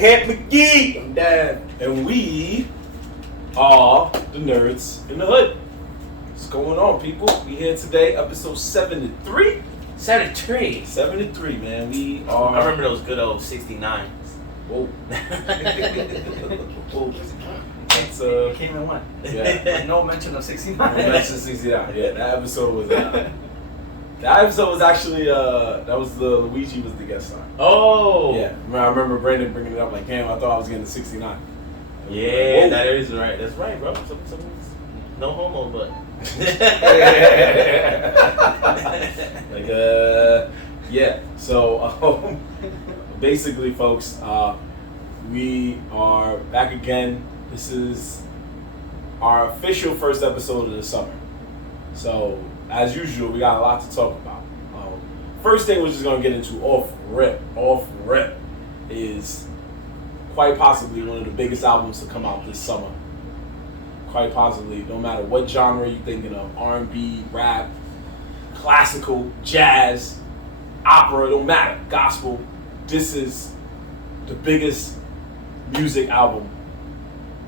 Aunt McGee. I'm dead. And we are the Nerds in the Hood. What's going on, people? We here today, episode 73. 73. 73, man. We are. I remember those good old 69s. Whoa. Whoa. It's It came in one. Yeah. No mention of 69. You mentioned 69. Yeah, that episode was. That episode was actually. That was the Luigi was the guest star. Oh. Yeah. I remember Brandon bringing it up like, damn, I thought I was getting 69. Yeah, that is right. That's right, bro. No homo, but. Yeah. So, basically, folks, we are back again. This is our official first episode of the summer. So, as usual, we got a lot to talk about. First thing we're just gonna get into off rip is quite possibly one of the biggest albums to come out this summer. Quite possibly, no matter what genre you're thinking of, R&B, rap, classical, jazz, opera, don't matter, gospel. This is the biggest music album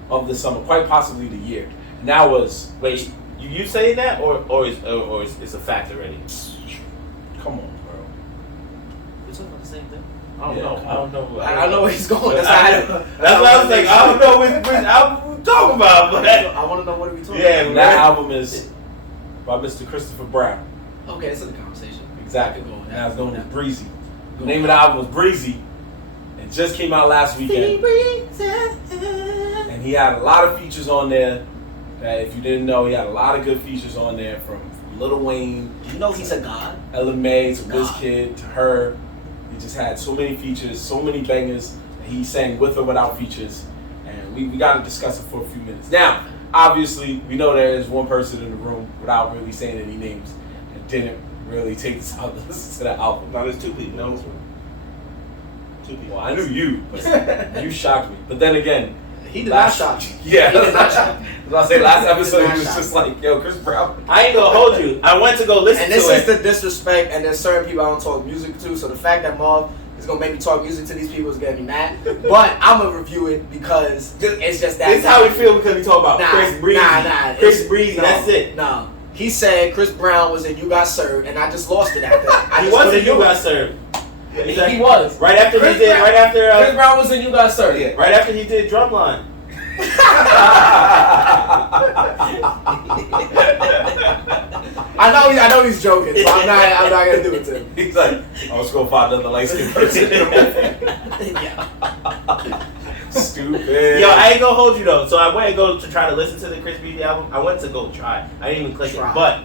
of the summer, quite possibly the year. And that was Wait, you saying that, or is it's a fact already? come on, bro. We're talking about the same thing. I don't Yeah, know. I don't know. I don't know where he's going. That's That's what I was like. I don't know which album we're talking about, but I want to know what are we talking yeah, And that album is by Mr. Christopher Brown. about. Okay, it's in the conversation. Exactly. Go on. And that's known as Breezy. The Go name on. of the album was Breezy. It just came out last weekend. And he had a lot of features on there that, if you didn't know, he had a lot of good features on there, from Lil Wayne, You know he's a god. Ella May, to God. Wizkid, to her. He just had so many features, so many bangers. He sang with or without features. And we got to discuss it for a few minutes. Now, obviously, we know there is one person in the room, without really saying any names, that didn't really take this out to listen to that album. no, there's two people. No, two people. Well, I knew you, but you shocked me. But then again, He did not shock me. Yeah, He did not shock me. I was about to say, last episode He did he not was shock just me. like, yo, Chris Brown. I ain't gonna hold you. I went to go listen And to this it. is the disrespect, and there's certain people I don't talk music to, so the fact that Marv is gonna make me talk music to these people is gonna be mad. But I'm gonna review it because it's just that. This is how we feel because we talk about Nah, Chris Breezy. nah. Chris Breezy, No, that's it. No. He said Chris Brown was in You Got Served, and I just lost it after that. He wasn't. You got served. He was. Right after Chris he did. Brown- Right after. Chris Brown was in You Got Served. Yeah. Right after he did Drumline. I know he's joking, so I'm not gonna do it to him. He's like, I was going to find another light-skinned person. Yeah. Stupid. Yo, I ain't gonna hold you though. So I went and go to try to listen to the Chris Breezy album. I went to go try. I didn't even click Try. it, but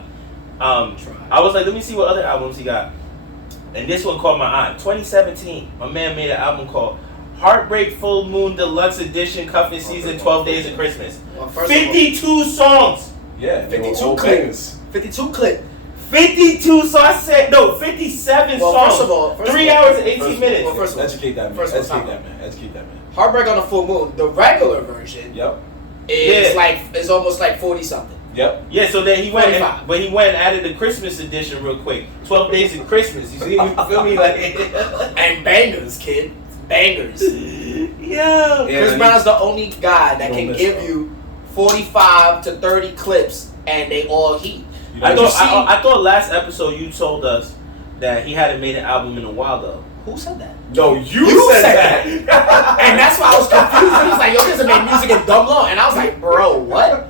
Try. I was like, let me see what other albums he got. And this one caught my eye. 2017, my man made an album called Heartbreak Full Moon Deluxe Edition Cuffing Season 12 Days of Christmas. Well, first of all, 52 songs. Yeah, 52 old clips. bangers. 52 clip. 52 songs. I said, no, 57 Well, songs. first of all, 3 hours and 18 minutes. Well, first of all, Educate that man. First of all, Educate time that man. Educate that man. Heartbreak on the Full Moon, the regular version Yep. is almost like 40 something. Yep. Yeah, so then he went, 45. but he went and added the Christmas edition real quick. 12 Days of Christmas. You see, you feel me? Like, And bangers, kid. Bangers. yeah. Chris Brown's the only guy that Don't can miss give out. you 45 to 30 clips and they all heat. You I know, thought last episode you told us that he hadn't made an album in a while though. Who said that? no, you said that. And that's why I was confused. He was like, yo, this hasn't made music in dumb long. And I was like, bro, what?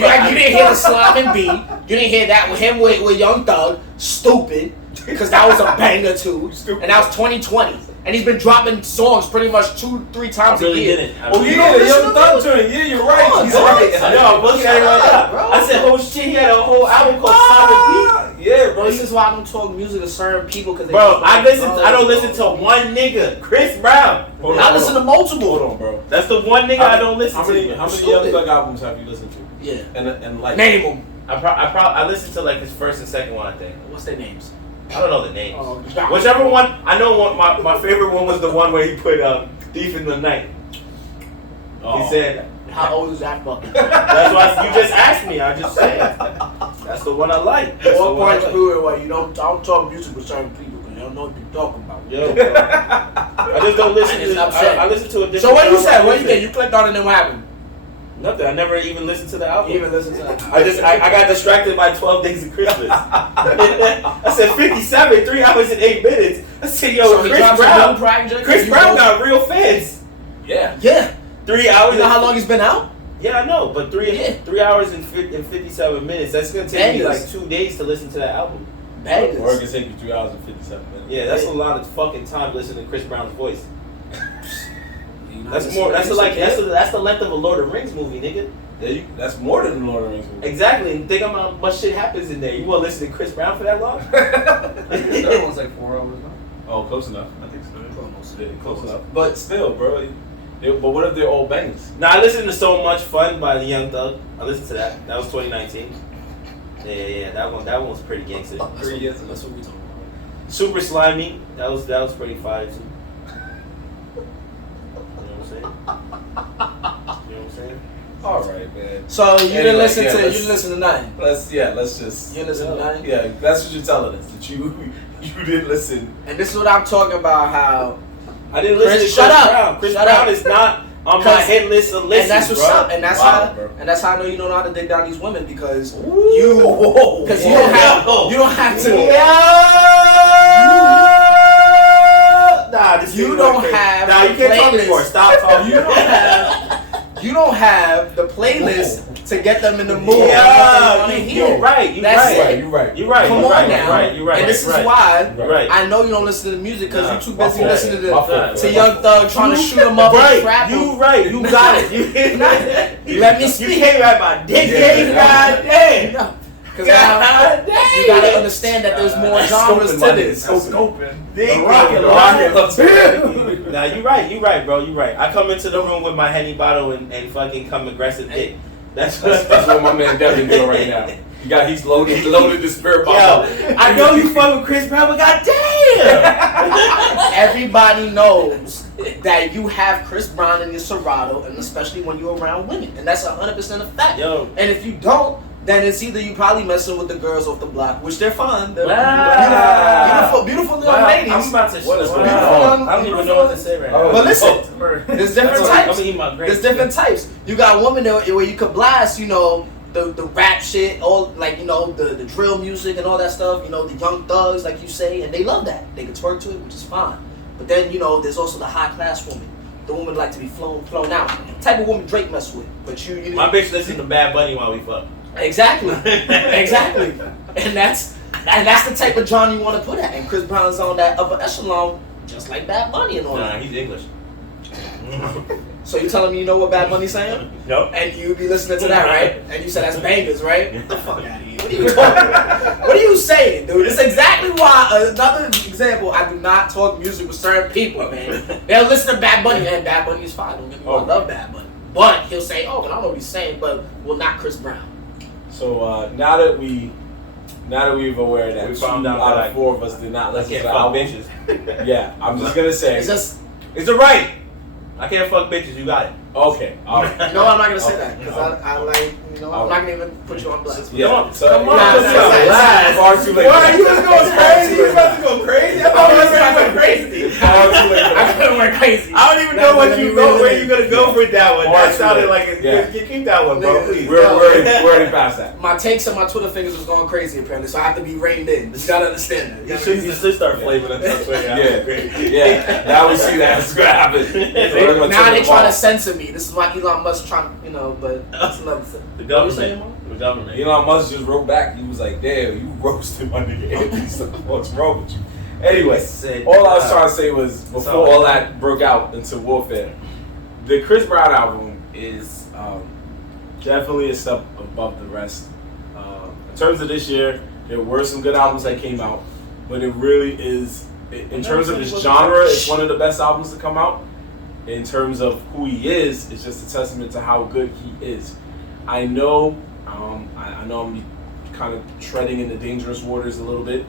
You didn't hear the Slime and B. You didn't hear that with him with Young Thug. Stupid. Because that was a banger too. And that was 2020. And he's been dropping songs pretty much 2-3 times I really a year. didn't. Oh, you know the Young Thug joint. Yeah, you're right. Come on, He's dog. right. No, I'm looking at it right now. Bro. I said, oh shit, he had a whole album called Sonic Beat. Yeah, bro. This is why I don't talk music to certain people. Cause they Bro, just I don't listen to one nigga, Chris Brown. Hold on, I hold listen on. to multiple. Hold on, bro. That's the one nigga I don't listen How many to. Young Stupid. Thug albums have you listened to? Yeah. And like Name them. I listened to like his first and second one, I think. What's their names? I don't know the names. Oh, Whichever one, I know my favorite one was the one where he put Thief in the Night. He said, How old is that fucking? that's why you just asked me. I just said that's the one I like. That's the All one I points like. through it. Why you don't? I don't talk music with certain people. They don't know what they're talking about. Yo, bro. I just don't listen to. I listen to a different. So what you said? What music. you did? You clicked on it and what happened? Nothing. I never even listened to the album. You even listened to that? I got distracted by 12 Days of Christmas. I said 57, 3 hours and 8 minutes. I said, yo, So Chris Brown. Chris Brown got real fans. Yeah. 3 hours. You know how long he's been out? Yeah, I know, but 3 hours and 57 minutes. That's gonna take me like 2 days to listen to that album. Bangers. Or it can take you 3 hours and 57 minutes. Yeah, that's a lot of fucking time listening to Chris Brown's voice. That's more. That's the length of a Lord of the Rings movie, nigga. Yeah, that's more than the Lord of the Rings movie. Exactly. And think about how much shit happens in there. You want to listen to Chris Brown for that long? The other one's like 4 hours now. Oh, close enough. I think so. Almost. Yeah, close enough. But still, bro. But what if they're all bangers? Nah, I listened to So Much Fun by the Young Thug. I listened to that. That was 2019. Yeah. That one was pretty gangster. That's what we talking about. Super Slimy. That was pretty fire too. You know what I'm saying? All right, man. So you didn't listen to nothing. Let's just. You didn't listen to nothing. Yeah, that's what you're telling us, that you didn't listen. And this is what I'm talking about. How I didn't listen to Chris Brown. Chris Brown is not on my hit list of listens, and that's what's bro. up. And that's Wow, and that's how I know you don't know how to dig down these women because You don't have to. Nah, this You nigga don't went crazy. have Nah, you can't talk playlists. anymore. Stop talking. You don't have the playlist to get them in the mood. Yeah, want to hear. you're right. You're That's right. it. You're right. You're right. Come You're on right. now. You're right. You're right. And this is right. why Right. Right. I know you don't listen to the music because you're too busy fault. listening My fault, to bro. Young Thug trying to shoot him up and trap him. You right. You got it. You Let me You speak. came at my dick. Goddamn. Because you gotta understand that there's more genres to this. Scoping. Nah, you right, bro. You right. I come into the room with my Henny bottle and fucking come aggressive dick. That's what my man Devin doing right now. He's loaded the spirit bottle. Yo, I know you fuck with Chris Brown, but goddamn. Everybody knows that you have Chris Brown in your Serato, and especially when you're around women, and that's 100% a fact. Yo. And if you don't, then it's either you probably messing with the girls off the block, which they're fun. They're beautiful young ladies. I'm about to. What is going I don't even know what to say right now. But listen, there's different types. I'm eating my grapes. There's different types. You got women where you could blast, the rap shit, all like the drill music and all that stuff. The Young Thugs, like you say, and they love that. They can twerk to it, which is fine. But then there's also the high class woman. The woman like to be flown out. The type of woman Drake mess with. But you my bitch listen to Bad Bunny while we fuck. Exactly. And that's the type of genre you want to put at. And Chris Brown's on that upper echelon, just like Bad Bunny and all that. Nah, he's English. So you telling me you know what Bad Bunny's saying? Nope. And you be listening to that, right? And you said that's bangers, right? Get the fuck out of here. What are you talking about? What are you saying, dude? It's exactly why, another example, I do not talk music with certain people, man. They'll listen to Bad Bunny, and Bad Bunny is fine. Don't get me wrong, I love Bad Bunny. But he'll say, but I don't know what he's saying, but not Chris Brown. So now that we've aware that We 2 found out out that of 4 of us did not I listen can't to the fuck album. bitches. Yeah, I'm just gonna say It's It's a right. I can't fuck bitches. You got it. okay. All right. I'm not gonna say that because I like, I'm not gonna even put you on blast. Yeah. Come on. So, Come on. yeah, far too late. Why you was going crazy? You about to go crazy? I thought you was going to go crazy. Far too late. I couldn't went crazy. I don't even know where you're gonna go with that one. Far That too sounded late. like Yeah. keep that one, bro. Please. We're already past that. My takes on my Twitter fingers was going crazy apparently, so I have to be reined in. You gotta understand that. You should start flaving it. Yeah. Now we see that it's gonna happen. Now they trying to censor me. This is why Elon Musk trying, but that's another thing. The What you saying, government. Mo? The government. Elon Musk just wrote back. He was like, "Damn, you roasted my nigga Anthony. What's wrong with you?" Anyway, all I was trying to say was before all that broke out into warfare, the Chris Brown album is definitely a step above the rest. In terms of this year, there were some good albums that came out, but it really is, in terms of this genre, it's one of the best albums to come out. In terms of who he is, it's just a testament to how good he is. I know I'm kind of treading in the dangerous waters a little bit.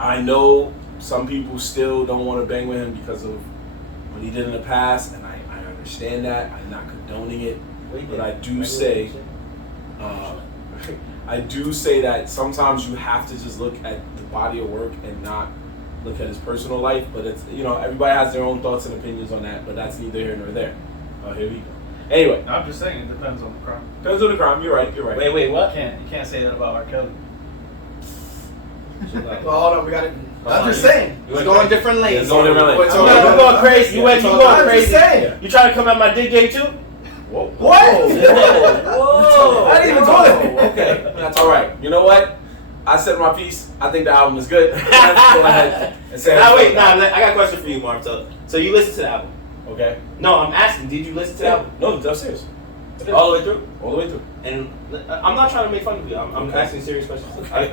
I know some people still don't want to bang with him because of what he did in the past, and I understand that. I'm not condoning it, but I do say, that sometimes you have to just look at the body of work and not look at his personal life, but it's, you know, everybody has their own thoughts and opinions on that, but that's neither here nor there. Here we go. Anyway, I'm just saying, it depends on the crime. depends on the crime. You're right. Wait, what? You can't say that about R. Kelly. Well, hold on, we gotta. I'm I'm just saying. It's going different lanes. It's going different lanes. You going crazy. You going I'm crazy. just saying. You trying to come at my dick game too? Whoa. What? Whoa. I didn't even do it. Okay. All right. You know what? I said my piece. I think the album is good. Go ahead and say I got a question for you, Marv. So you listened to the album? Okay. No, I'm asking. Did you listen to the album? No, that's serious. All the way through? All the way through. And I'm not trying to make fun of you. I'm asking serious questions. Okay.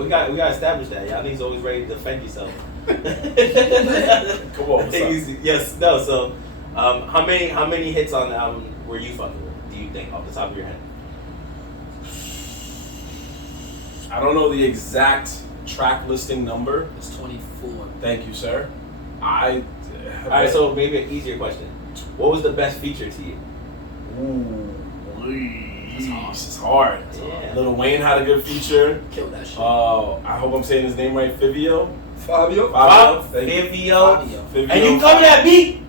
We got to establish that. Y'all niggas always ready to defend yourself. Come on. What's up? Yes. No. So, how many hits on the album were you fucking with? Do you think off the top of your head? I don't know the exact track listing number. It's 24. Thank you, sir. All right. So maybe an easier question. What was the best feature to you? Ooh, it's hard. Yeah. Lil Wayne had a good feature. Killed that shit. I hope I'm saying his name right. Fabio. Fabio. Thank you. Fabio. Fabio. And you coming at me?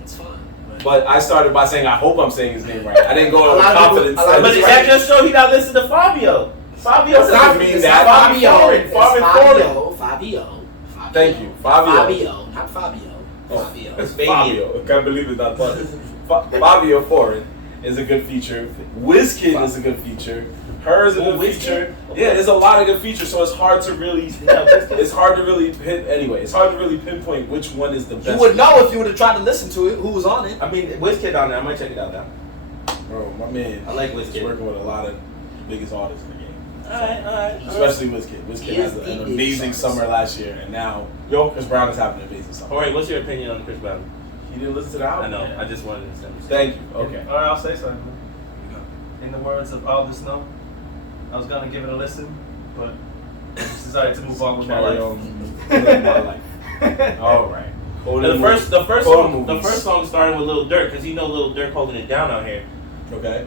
It's fine. But I started by saying I hope I'm saying his name right. I didn't go with confidence. But does that just show he not listen to Fabio? Fabio doesn't mean that. Fabio. Thank you. Fabio. Fabio, not Fabio. Fabio. It's Fabio. I can't believe it's not funny. Fabio Foreign is a good feature. WizKid is a good feature. Her is a good feature. Yeah, there's a lot of good features, so it's hard to really it's hard to really pinpoint which one is the best. You would know if you would have tried to listen to it, who was on it. I mean, WizKid on there. I might check it out now. Bro, my man. I like WizKid. He's working with a lot of the biggest artists in the game. Alright. Especially WizKid. WizKid has an amazing summer last year, and now Chris Brown is having an amazing summer. Alright, what's your opinion on Chris Brown? You didn't listen to the album? I know. I just wanted to understand. Thank you. Okay. Alright, I'll say something. In the words of All the Snow, I was gonna give it a listen, but I just decided to move on with my Carry life. on with my life. All right. The first song started with Lil Durk, because you know Lil Durk holding it down out here. Okay.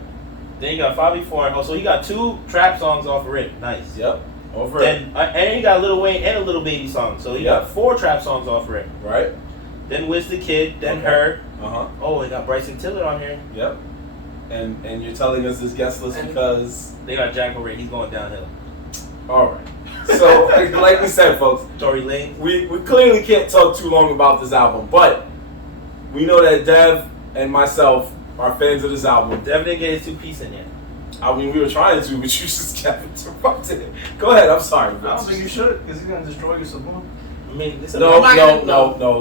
Then you got Fabi Foreign. Oh, so he got 2 trap songs off of it. Nice. Yep. Over then, it. And he got Lil Wayne and a Lil Baby song. So he got 4 trap songs off of it. Right. Then Wiz the Kid. Then Her. Oh, he got Bryson Tiller on here. Yep. And you're telling us this guest list because they got Jack O'Ray. He's going downhill. All right. So, like we said, folks, Tory Lanez. We clearly can't talk too long about this album, but we know that Dev and myself are fans of this album. Dev didn't get his 2-piece in yet. I mean, we were trying to, but you just kept interrupting. Go ahead. I'm sorry. I don't think you should, because he's gonna destroy your Samoan. I mean, no.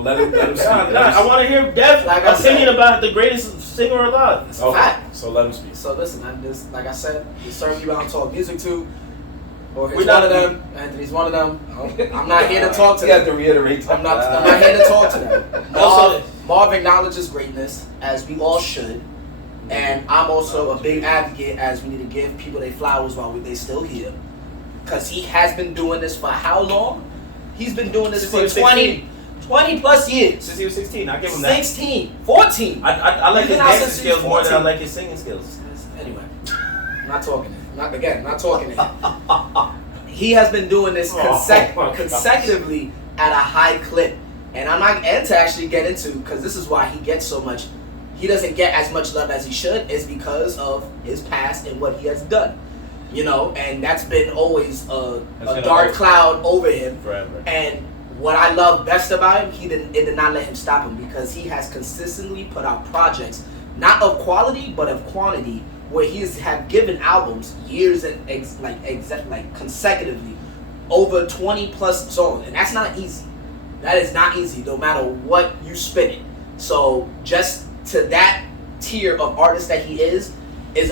Let him speak. I want to hear Dev's opinion about the greatest singer alive. It's a fact. So let him speak. So listen, like I said, there's certain people I don't talk music to. Or he's We're one not- of them. Anthony's one of them. I'm not here to talk to You have them. to reiterate. I'm not here to talk to them. Marv acknowledges greatness, as we all should. And I'm also a big advocate, as we need to give people their flowers while they still here. Because he has been doing this for how long? He's been doing this for 20 plus years. Since he was 16. I give him that. 16, 14. I like his Even now dancing since skills he's more than I 14. like his singing skills. Anyway, not talking to him. Not talking to him. He has been doing this consecutively at a high clip. And I'm not and to actually get into, because this is why he gets so much, he doesn't get as much love as he should, is because of his past and what he has done. You know, and that's been always a dark cloud over him. Forever. And what I love best about him, it did not let him stop him, because he has consistently put out projects, not of quality, but of quantity, where he has have given albums years and consecutively over 20 plus songs, and that's not easy. That is not easy, no matter what you spin it. So just to that tier of artist that he is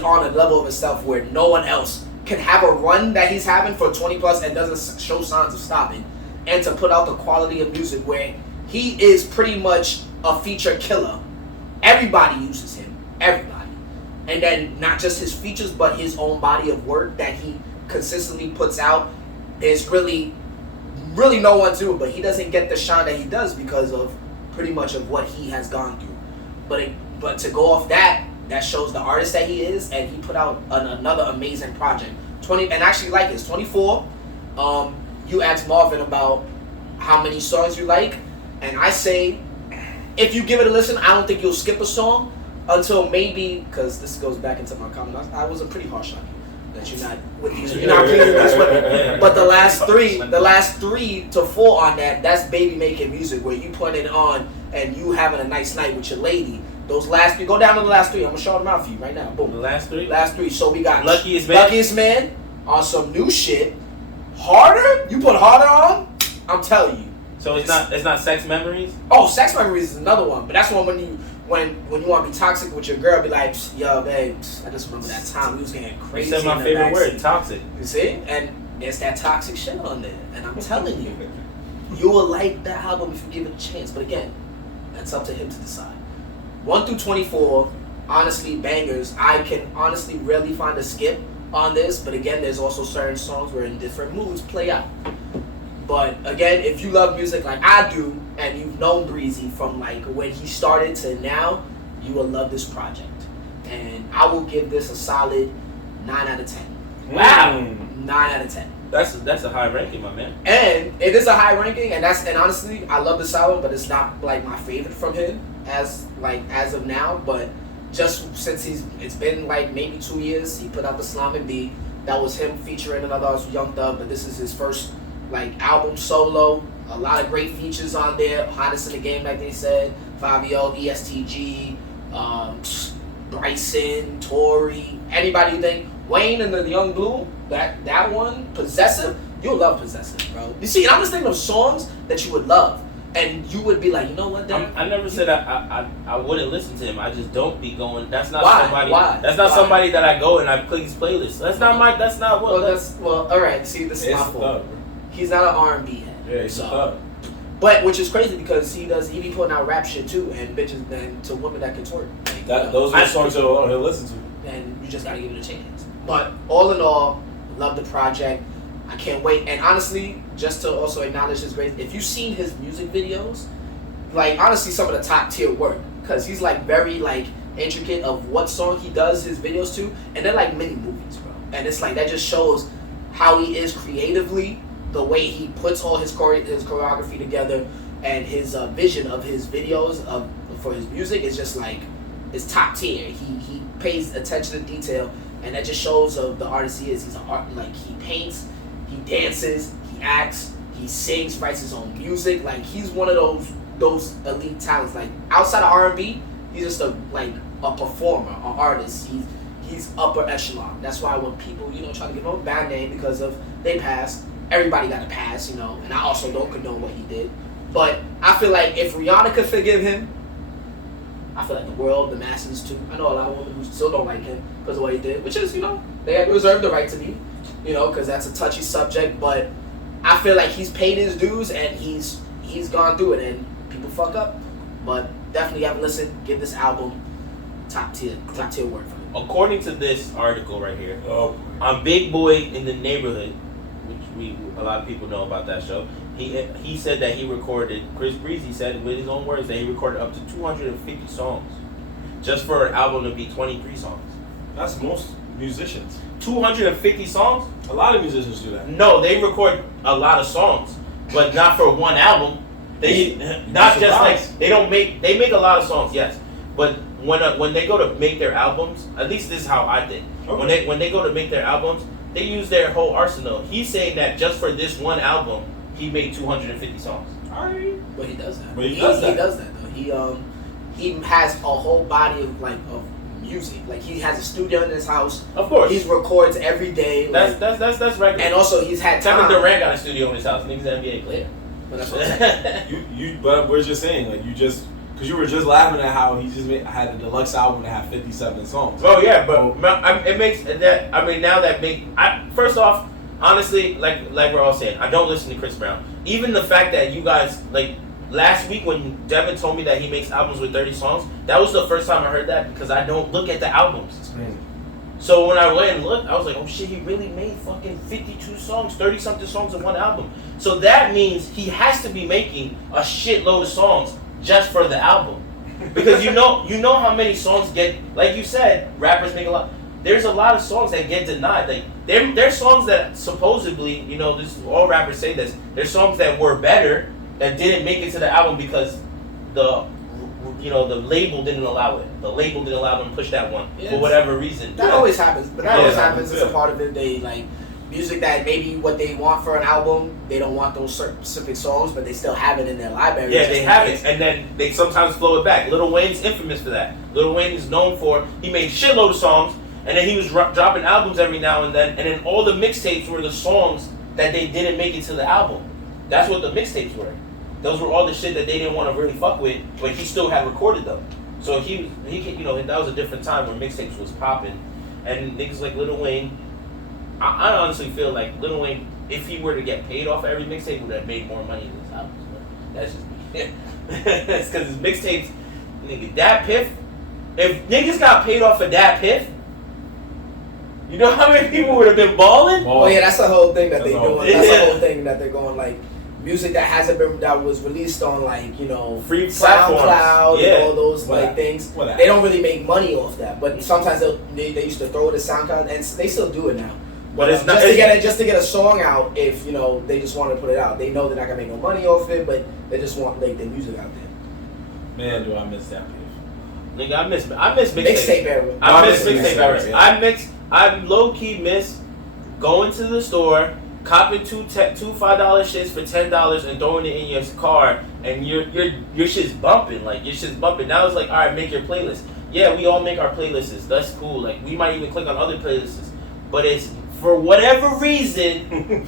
on a level of itself where no one else can have a run that he's having for 20 plus and doesn't show signs of stopping, and to put out the quality of music where he is pretty much a feature killer. Everybody uses him. Everybody. And then not just his features, but his own body of work that he consistently puts out. There's really no one to it, but he doesn't get the shine that he does because of pretty much of what he has gone through. But to go off that shows the artist that he is, and he put out another amazing project. 20, and actually like it's 24. You asked Marvin about how many songs you like, and I say, if you give it a listen, I don't think you'll skip a song until maybe, because this goes back into my comment. I was a pretty harsh on you that you're not with these, you're not pleasing these women. But the last three to four on that's baby making music where you put it on and you having a nice night with your lady. Those last three, go down to the last three. I'm gonna shout them out for you right now. Boom. The last three. So we got Luckiest Man on some new shit. Harder. You put Harder on. I'm telling you. So it's not Sex Memories? Oh, Sex Memories is another one, but that's one when you want to be toxic with your girl, be like, yo, babe, I just remember that time we was getting crazy. You said my favorite word, toxic. You see? And there's that toxic shit on there. And I'm telling you, you will like that album if you give it a chance. But again, that's up to him to decide. 1 through 24, honestly, bangers. I can honestly rarely find a skip on this, but again, there's also certain songs where in different moods play out. But again, if you love music like I do, and you've known Breezy from like when he started to now, you will love this project. And I will give this a solid 9 out of 10. Wow. 9 out of 10. That's a high ranking, my man. And it is a high ranking, and honestly, I love this album, but it's not like my favorite from him as of now. But just since it's been like maybe 2 years, he put out the Slime and B. That was him featuring another artist, Young Thug, but this is his first like album solo. A lot of great features on there. Hottest in the game, like they said. Fabio, ESTG, Bryson, Tory, anybody you think. Wayne and the Young Blue, that one, Possessive. You'll love Possessive, bro. You see, and I'm just thinking of songs that you would love. And you would be like, you know what, Dan? I never said I wouldn't listen to him. I just don't be going. That's not Why? somebody. Why? That's not Why? somebody that I go and I play his playlist. That's not my. That's not what. Well, all right. See, this is my fault. He's not an R&B head. Yeah, he's a thug. But which is crazy because he be putting out rap shit too, and bitches and to women that can twerk. Like, those are the songs he'll listen to. And you just gotta give it a chance. But all in all, love the project. I can't wait. And honestly, just to also acknowledge his great, if you've seen his music videos, like honestly, some of the top tier work, because he's like very like intricate of what song he does his videos to, and they're like mini movies, bro. And it's like that just shows how he is creatively, the way he puts all his choreography together, and his vision of his videos for his music is just like it's top tier. He pays attention to detail, and that just shows of the artist he is. He's an art, like he paints, he dances, he acts, he sings, writes his own music. Like he's one of those elite talents. Like outside of R&B, he's just a performer, an artist. He's upper echelon. That's why when people try to give him a bad name because of they passed, everybody got a pass, and I also don't condone what he did. But I feel like if Rihanna could forgive him, I feel like the world, the masses too. I know a lot of women who still don't like him because of what he did, which is, they reserve the right to be, because that's a touchy subject. But I feel like he's paid his dues and he's gone through it, and people fuck up. But definitely have a listen. Give this album top tier work for him. According to this article right here, on Big Boy in the Neighborhood, which a lot of people know about that show, he said that he recorded, Chris Breezy said with his own words that he recorded up to 250 songs just for an album to be 23 songs. That's most musicians. 250 songs? A lot of musicians do that. No, they record a lot of songs, but not for one album. They not just like they make a lot of songs, yes, but when they go to make their albums, at least this is how I think. Okay. When they go to make their albums, they use their whole arsenal. He's saying that just for this one album, he made 250 songs. Alright, but he does that. He does that though. He has a whole body of music. Like he has a studio in his house. Of course, he records every day. That's regular. And also he's had time. Kevin Durant got a studio in his house. Niggas NBA player. But that's what I'm saying. But we're just saying, like because you were just laughing at how he just had a deluxe album that had 57 songs. Oh yeah, but it makes that. I mean, now that first off, honestly, like we're all saying, I don't listen to Chris Brown. Even the fact that you guys like last week when Devin told me that he makes albums with 30 songs, that was the first time I heard that because I don't look at the albums. It's crazy. So when I went and looked, I was like, oh shit, he really made fucking 52 songs, 30 something songs in one album. So that means he has to be making a shitload of songs just for the album. Because you know how many songs get, like you said, rappers make a lot. there's a lot of songs that get denied. Like there's songs that supposedly, you know, this all rappers say this. There's songs that were better that didn't make it to the album because the label didn't allow it. The label didn't allow them to push that one for whatever reason. That always happens, but that always happens as a part of it. They like music that maybe what they want for an album, they don't want those certain specific songs, but they still have it in their library. Yeah, they have it, and then they sometimes flow it back. Lil Wayne's infamous for that. Lil Wayne is known for, he made shitload of songs, and then he was dropping albums every now and then all the mixtapes were the songs that they didn't make it to the album. That's what the mixtapes were. Those were all the shit that they didn't want to really fuck with, but he still had recorded them. So he that was a different time where mixtapes was popping, and niggas like Lil Wayne. I honestly feel like Lil Wayne, if he were to get paid off every mixtape, would have made more money than his albums. But that's just me. It's because his mixtapes, nigga, Dat Piff. If niggas got paid off for Dat Piff, you know how many people would have been balling? Oh yeah, that's the whole thing that they're doing. That's the whole thing that they're going like. Music that hasn't been that was released on like free SoundCloud and all those like things. They don't really make money off that, but sometimes they used to throw it to SoundCloud, and they still do it now. But it's not just to get a song out. If they just want to put it out, they know they're not gonna make no money off it, but they just want like their music out there. Man, do I miss that piff. Nigga, I miss mixtape era. I miss mixtape era. I low key miss going to the store, copping two $5 shits for $10 and throwing it in your car, and your shit's bumping. Like your shit's bumping. Now it's like, all right, make your playlist. Yeah, we all make our playlists. That's cool. Like we might even click on other playlists, but it's for whatever reason,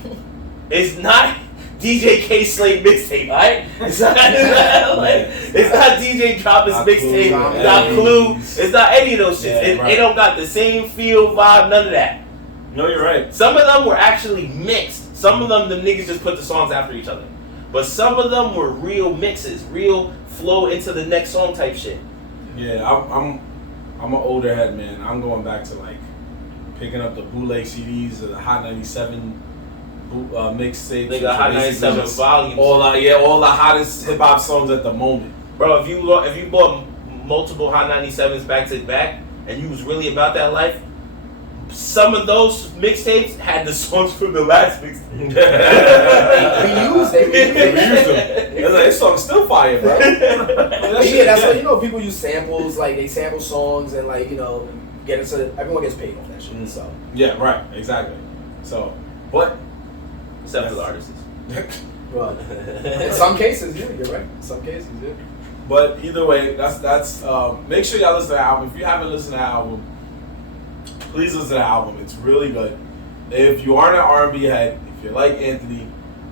it's not DJ K Slade mixtape, right? It's not DJ Drop his mixtape, not Clue. It's not any of those shits. It don't got the same feel, vibe, none of that. No, you're right. Some of them were actually mixed. Some of them, the niggas just put the songs after each other. But some of them were real mixes, real flow into the next song type shit. Yeah, I'm an older head, man. I'm going back to like picking up the bootleg CDs or the Hot 97 mixtapes. Nigga, Hot 97 volumes. All the hottest hip hop songs at the moment. Bro, if you bought multiple Hot 97s back to back and you was really about that life, some of those mixtapes had the songs from the last mixtape. They reused them. This song's still fire, bro. That's what people use samples. Like they sample songs and everyone gets paid off that shit. So yeah, right, exactly. So, but except for the artists. Well, in some cases, yeah, you're right. In some cases, yeah. But either way, that's make sure y'all listen to the album. If you haven't listened to the album, please listen to the album. It's really good. If you aren't an R&B head, if you like Anthony,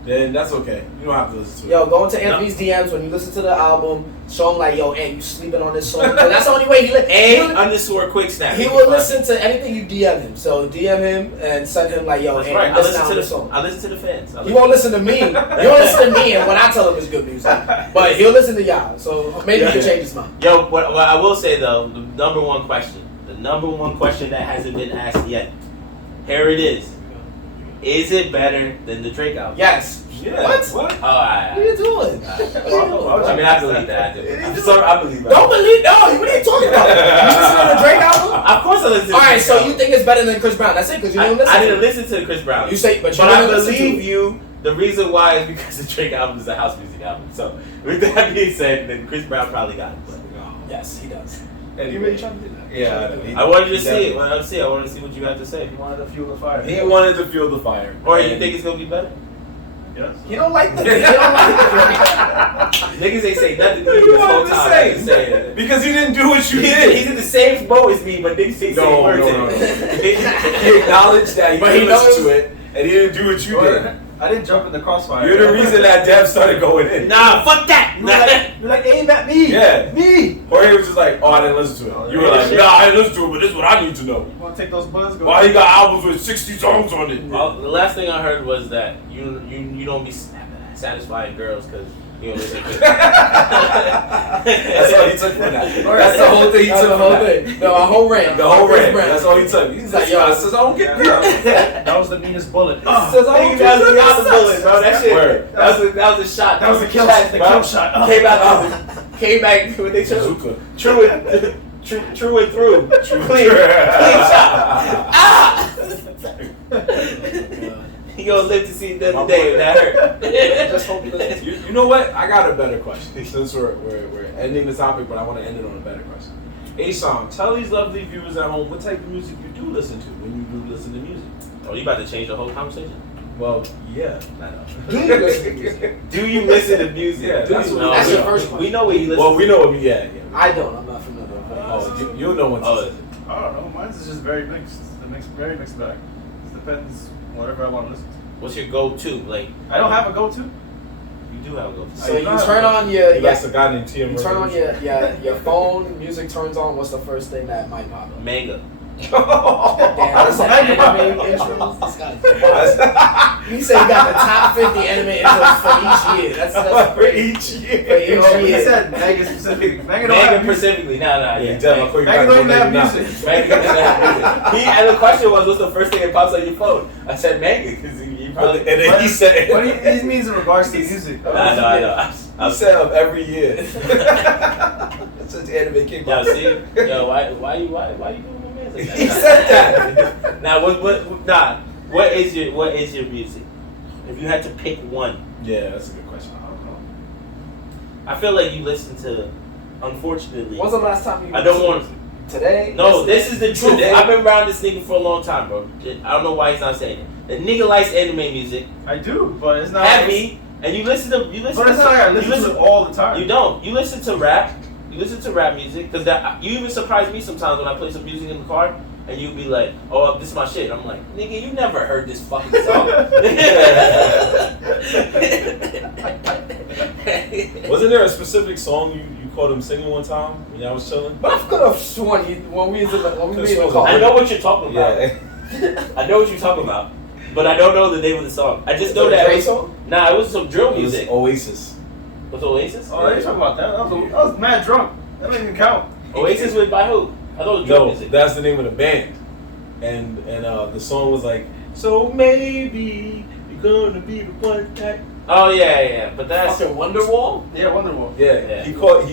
then that's okay. You don't have to listen to it. Yo, go into Anthony's DMs when you listen to the album. Show him like, yo, you sleeping on this song? That's the only way he underscore quick snap. He will listen to anything you DM him. So DM him and send him like, yo, that's right. listen to the song. I listen to the fans. He won't listen to me. He won't listen to me and when I tell him it's good music. But he'll listen to y'all. So maybe he can change his mind. Yo, what I will say though, the number one question that hasn't been asked yet. Here it is. Is it better than the Drake album? Yes. Yeah. What? What? What are you doing? I mean, I believe that. I'm sorry, I believe that. Don't believe. No, what are you talking about? You listen to the Drake album? Of course I listen to All right, so you think it's better than Chris Brown. That's it, because you didn't listen I didn't listen to the Chris Brown. You say, but I believe you. The reason why is because the Drake album is a house music album. So, with that being said, then Chris Brown probably got it. But. Yes, he does. You really trying to do that? Yeah, I wanted to see it. I wanted to see what you had to say. He wanted to fuel the fire. He wanted to fuel the fire. Or you think it's gonna be better? Yes. He don't like the. Niggas ain't say nothing to me this whole time. Because he didn't do what you did. He's in the same boat as me, but niggas ain't saying words to him. He acknowledged that he didn't listen to it, and he didn't do what you did. I didn't jump in the crossfire. You're the reason that Dev started going in. Nah, fuck that. You're like, aim at me. Yeah. Me. Or he was just like, oh, I didn't listen to it. You were like, nah, I didn't listen to it, but this is what I need to know. You want to take those buzz? Why he got albums with 60 songs on it? Well, the last thing I heard was that you don't be satisfying girls because you don't listen to it. That's all he took from that. That's the whole thing he took from that. No, a whole rant. The whole rant. That's all he took. He's like, yo, I says, I don't get girls. That was the meanest bullet. That was the bullet, bro. That shit. That was a shot. That was the kill shot. Came back when they chose. Bazooka. True. True and through. Clean shot. Ah! He gonna live to see another day. That hurt. Just hope that You know what? I got a better question. Since we're ending the topic, but I want to end it on a better question. A-Song, tell these lovely viewers at home what type of music you do listen to when you do listen to music. Oh, you about to change the whole conversation? Well, yeah, I know. Do you listen to music? Do you listen to music? Yeah, that's No, that's we your don't. first question. We know what he listens Well, we know what we yeah. I don't. I'm not familiar with that. Oh, you know what to say. I don't know. Mine's is just very mixed. It's very mixed bag. It depends whatever I want to listen to. What's your go-to? Like, I don't have a go-to. you do have a go-to. So you turn on your He likes a guy named T.M. you turn on your phone, music turns on. What's the first thing that might pop up? Manga. Damn, that's an anime intro. This guy's he said he got the top 50 anime intros for each year. That's for each year. For each He year. said manga specifically. Manga don't Manga have music. specifically. No. Yeah, Jeff, I quit Manga don't even have now. music. Manga doesn't have music. And the question was, what's the first thing that pops on your phone? I said manga because he probably. And then he said, What he means in regards to music. I know. he said of every year. Since anime came Yo, out. see, why you doing the music? He said that. Now, what is your music? If you had to pick one, Yeah, that's a good question. I don't know. I feel like you listen to. Unfortunately, When's the last time you? I don't want. Today? No, this is the truth. Today? I've been around this nigga for a long time, bro. I don't know why he's not saying it. The nigga likes anime music, I do, but it's not. heavy, and you listen to. But it's not like I listen to it all the time. You don't. You listen to rap. You listen to rap music because that. You even surprise me sometimes when I play some music in the car, and you be like, "Oh, this is my shit." I'm like, "Nigga, you never heard this fucking song." Wasn't there a specific song you caught him singing one time when y'all was chilling? But I could have sworn when we was in the car. I know what you're talking about. Yeah. I know what you're talking about, but I don't know the name of the song. I just know that. Drake song? Nah, it was some drill It was music. Oasis. Was it Oasis? Oh, I ain't talking about that. I was mad drunk. That don't even count. Oasis was by who? I thought it was drill No, music. that's the name of the band. And the song was like, so maybe you're gonna be the one that. Oh yeah, but that's Fucking Wonderwall? Yeah, Wonderwall. Yeah, Yeah. he caught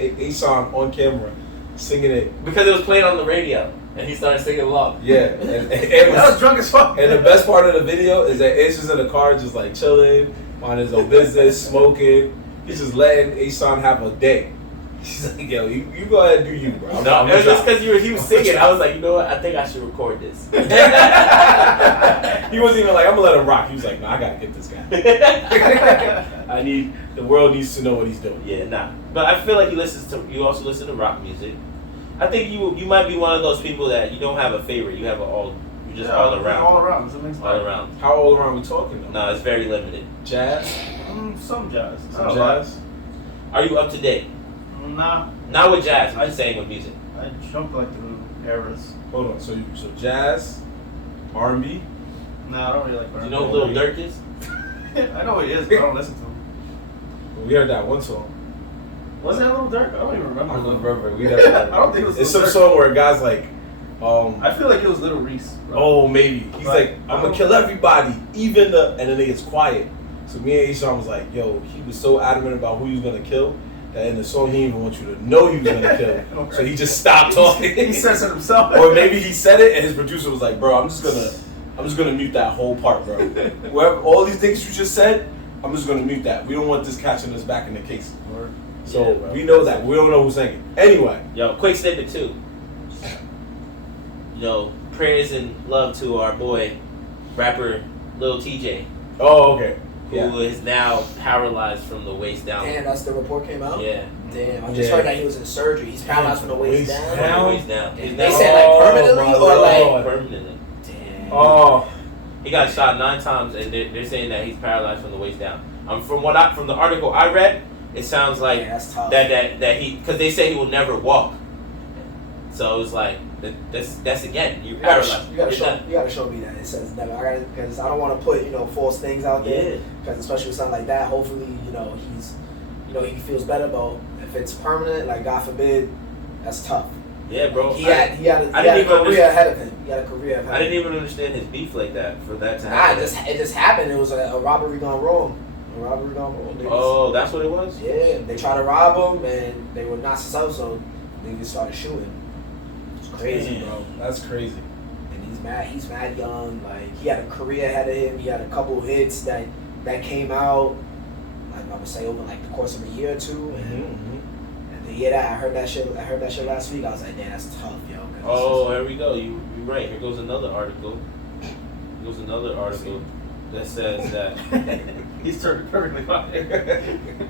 A-Song on camera singing it. because it was playing on the radio, and he started singing along. Yeah, and it I was was. drunk as fuck. And the best part of the video is that Ace is in the car just like chilling, on his own business, smoking. He's just letting A-Song have a day. He's like, yo, you go ahead and do you, bro. No, it was just because he was singing. I was like, you know what? I think I should record this. He wasn't even like, I'm gonna let him rock. He was like, no, I gotta get this guy. The world needs to know what he's doing. Yeah, nah. But I feel like you also listen to rock music. I think you might be one of those people that you don't have a favorite. You have all All around. around. It's a mixed All bag. around. How old around we talking though? No, it's very limited. Jazz? Some jazz. Some Not a lot. jazz? Are you up to date? Nah. Not with jazz. I'm just saying with music. I jumped like through eras. Hold on. So jazz, R&B. Nah, I don't really like You know who Lil Durk is? I know who he is, but I don't listen to him. We heard that one song. Was that Lil Durk? I don't even remember. I don't Lil- remember. We I definitely. don't think it was It's Lil some Durk. song where a guy's like, I feel like it was Little Reese. Bro. oh maybe he's Right. like, I'm gonna kill everybody, even and then it gets quiet. So me and A-Song was like, yo, he was so adamant about who he was gonna kill that in the song he didn't even want you to know he was gonna kill. So he just stopped talking. He says it himself. Or maybe he said it and his producer was like, bro, I'm just gonna mute that whole part, bro. Wherever all these things you just said, I'm just gonna mute that. We don't want this catching us back in the case. So Yeah, bro. we know that. We don't know who's singing. Anyway. Yo, quick statement too. Yo, prayers and love to our boy, rapper Lil TJ, Oh, okay. who Yeah. is now paralyzed from the waist down. Damn, that's the report came out? Yeah, Damn, I just Yeah. heard that he was in surgery. He's paralyzed from the waist Waist down. down? from the waist down. They He's said, now like, permanently my or, like- Lord. permanently. Damn. Oh. He got shot 9 times, and they're saying that he's paralyzed from the waist down. From the article I read, it sounds like Yeah, that's tough. that he, because they say he will never walk. So it's like that's again, you're paralyzed. You gotta You're show. done. You gotta show me that it says never. I gotta, because I don't want to put false things out there. Yeah. Because especially with something like that, hopefully he feels better. But if it's permanent, like God forbid, that's tough. Yeah, bro. He had a I didn't even career understand- ahead of him. He had a career ahead. I didn't even understand his beef like that for that to Nah, happen. it just happened. It was a robbery gone wrong. A robbery gone wrong. They was- Oh, that's what it was? Yeah, they tried to rob him and they were not successful. So niggas started shooting. It's crazy, Damn, bro. That's crazy. And he's mad young. Like, he had a career ahead of him. He had a couple hits that came out, I would say, over like the course of a year or two. And the year that I heard that shit last week, I was like, damn, that's tough, yo. Oh, here we go. You're right. Here goes another article. That says that. He's turned perfectly fine.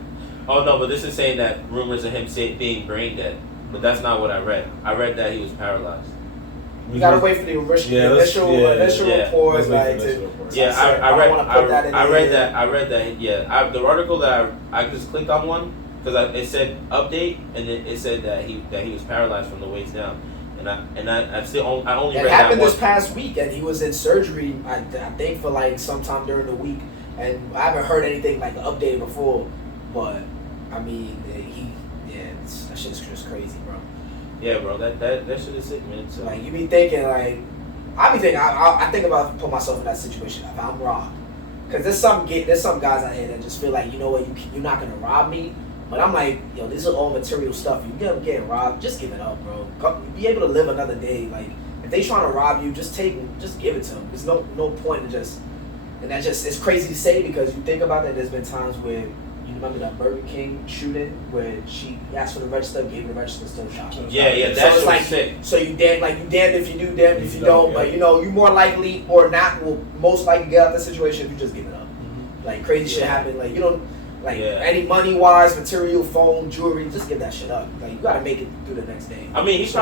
Oh no, but this is saying that rumors of him being brain dead, but that's not what I read. I read that he was paralyzed. You gotta wait for the initial report. Yeah, I read that. Yeah, the article that I just clicked on one because it said update, and then it said that he was paralyzed from the waist down, and I only read that one. It happened this past week, and he was in surgery. I think for like sometime during the week, and I haven't heard anything like updated before, but I mean that shit's just crazy, bro. Yeah, bro, that shit is sick, man. So. Like, you be thinking, like, I think about put myself in that situation. If I'm robbed, because there's some guys out here that just feel like, you know what, you're not gonna rob me. But I'm like, yo, this is all material stuff. You getting robbed, just give it up, bro. Be able to live another day. Like, if they trying to rob you, just give it to them. There's no point in just, and that just, it's crazy to say because you think about it. There's been times where. You remember that Burger King shooting where she asked for the register, gave her the register, still shot her? Yeah, that's like sick. So you damned if you do, damned if you don't. But you know, you more likely or not will most likely get out of the situation if you just give it up. Like crazy shit happen. Like you don't any money wise, material, phone, jewelry, just give that shit up. Like you gotta make it through the next day. I mean, he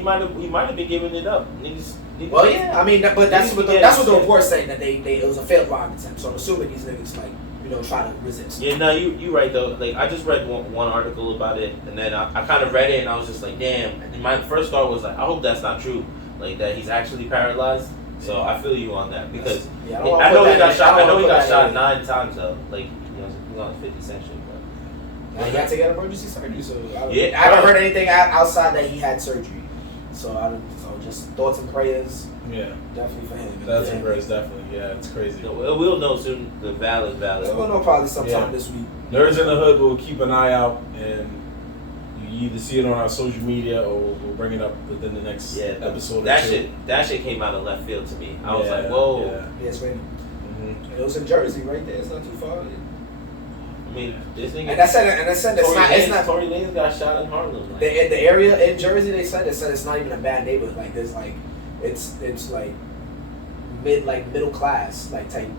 might have been giving it up. Niggas, well, yeah, I mean, but that's what the report's saying that they it was a failed robbery attempt. So I'm assuming these niggas like. Try to resist. Yeah, no, you right though. Like I just read one article about it, and then I kind of read it, and I was just like, damn. And my first thought was like, I hope that's not true. Like that he's actually paralyzed. So I feel you on that because I know he got shot. I know he got shot 9 times though. Like he's on 50 Cent shit. But he had to get emergency surgery. So I haven't heard anything outside that he had surgery. So just thoughts and prayers. Yeah, definitely for him. Thoughts and prayers, definitely. Yeah, it's crazy. We'll know soon. The valid. We'll know probably sometime this week. Nerds in the Hood will keep an eye out, and you either see it on our social media or we'll bring it up within the next episode. That shit came out of left field to me. I was like, whoa. Yeah, it's raining. It was in Jersey, right there. It's not too far. I mean, this nigga. And I said it's not. Tory Lanez got shot in Harlem. Like. The area in Jersey, they said it's not even a bad neighborhood. Like there's like. It's like middle class type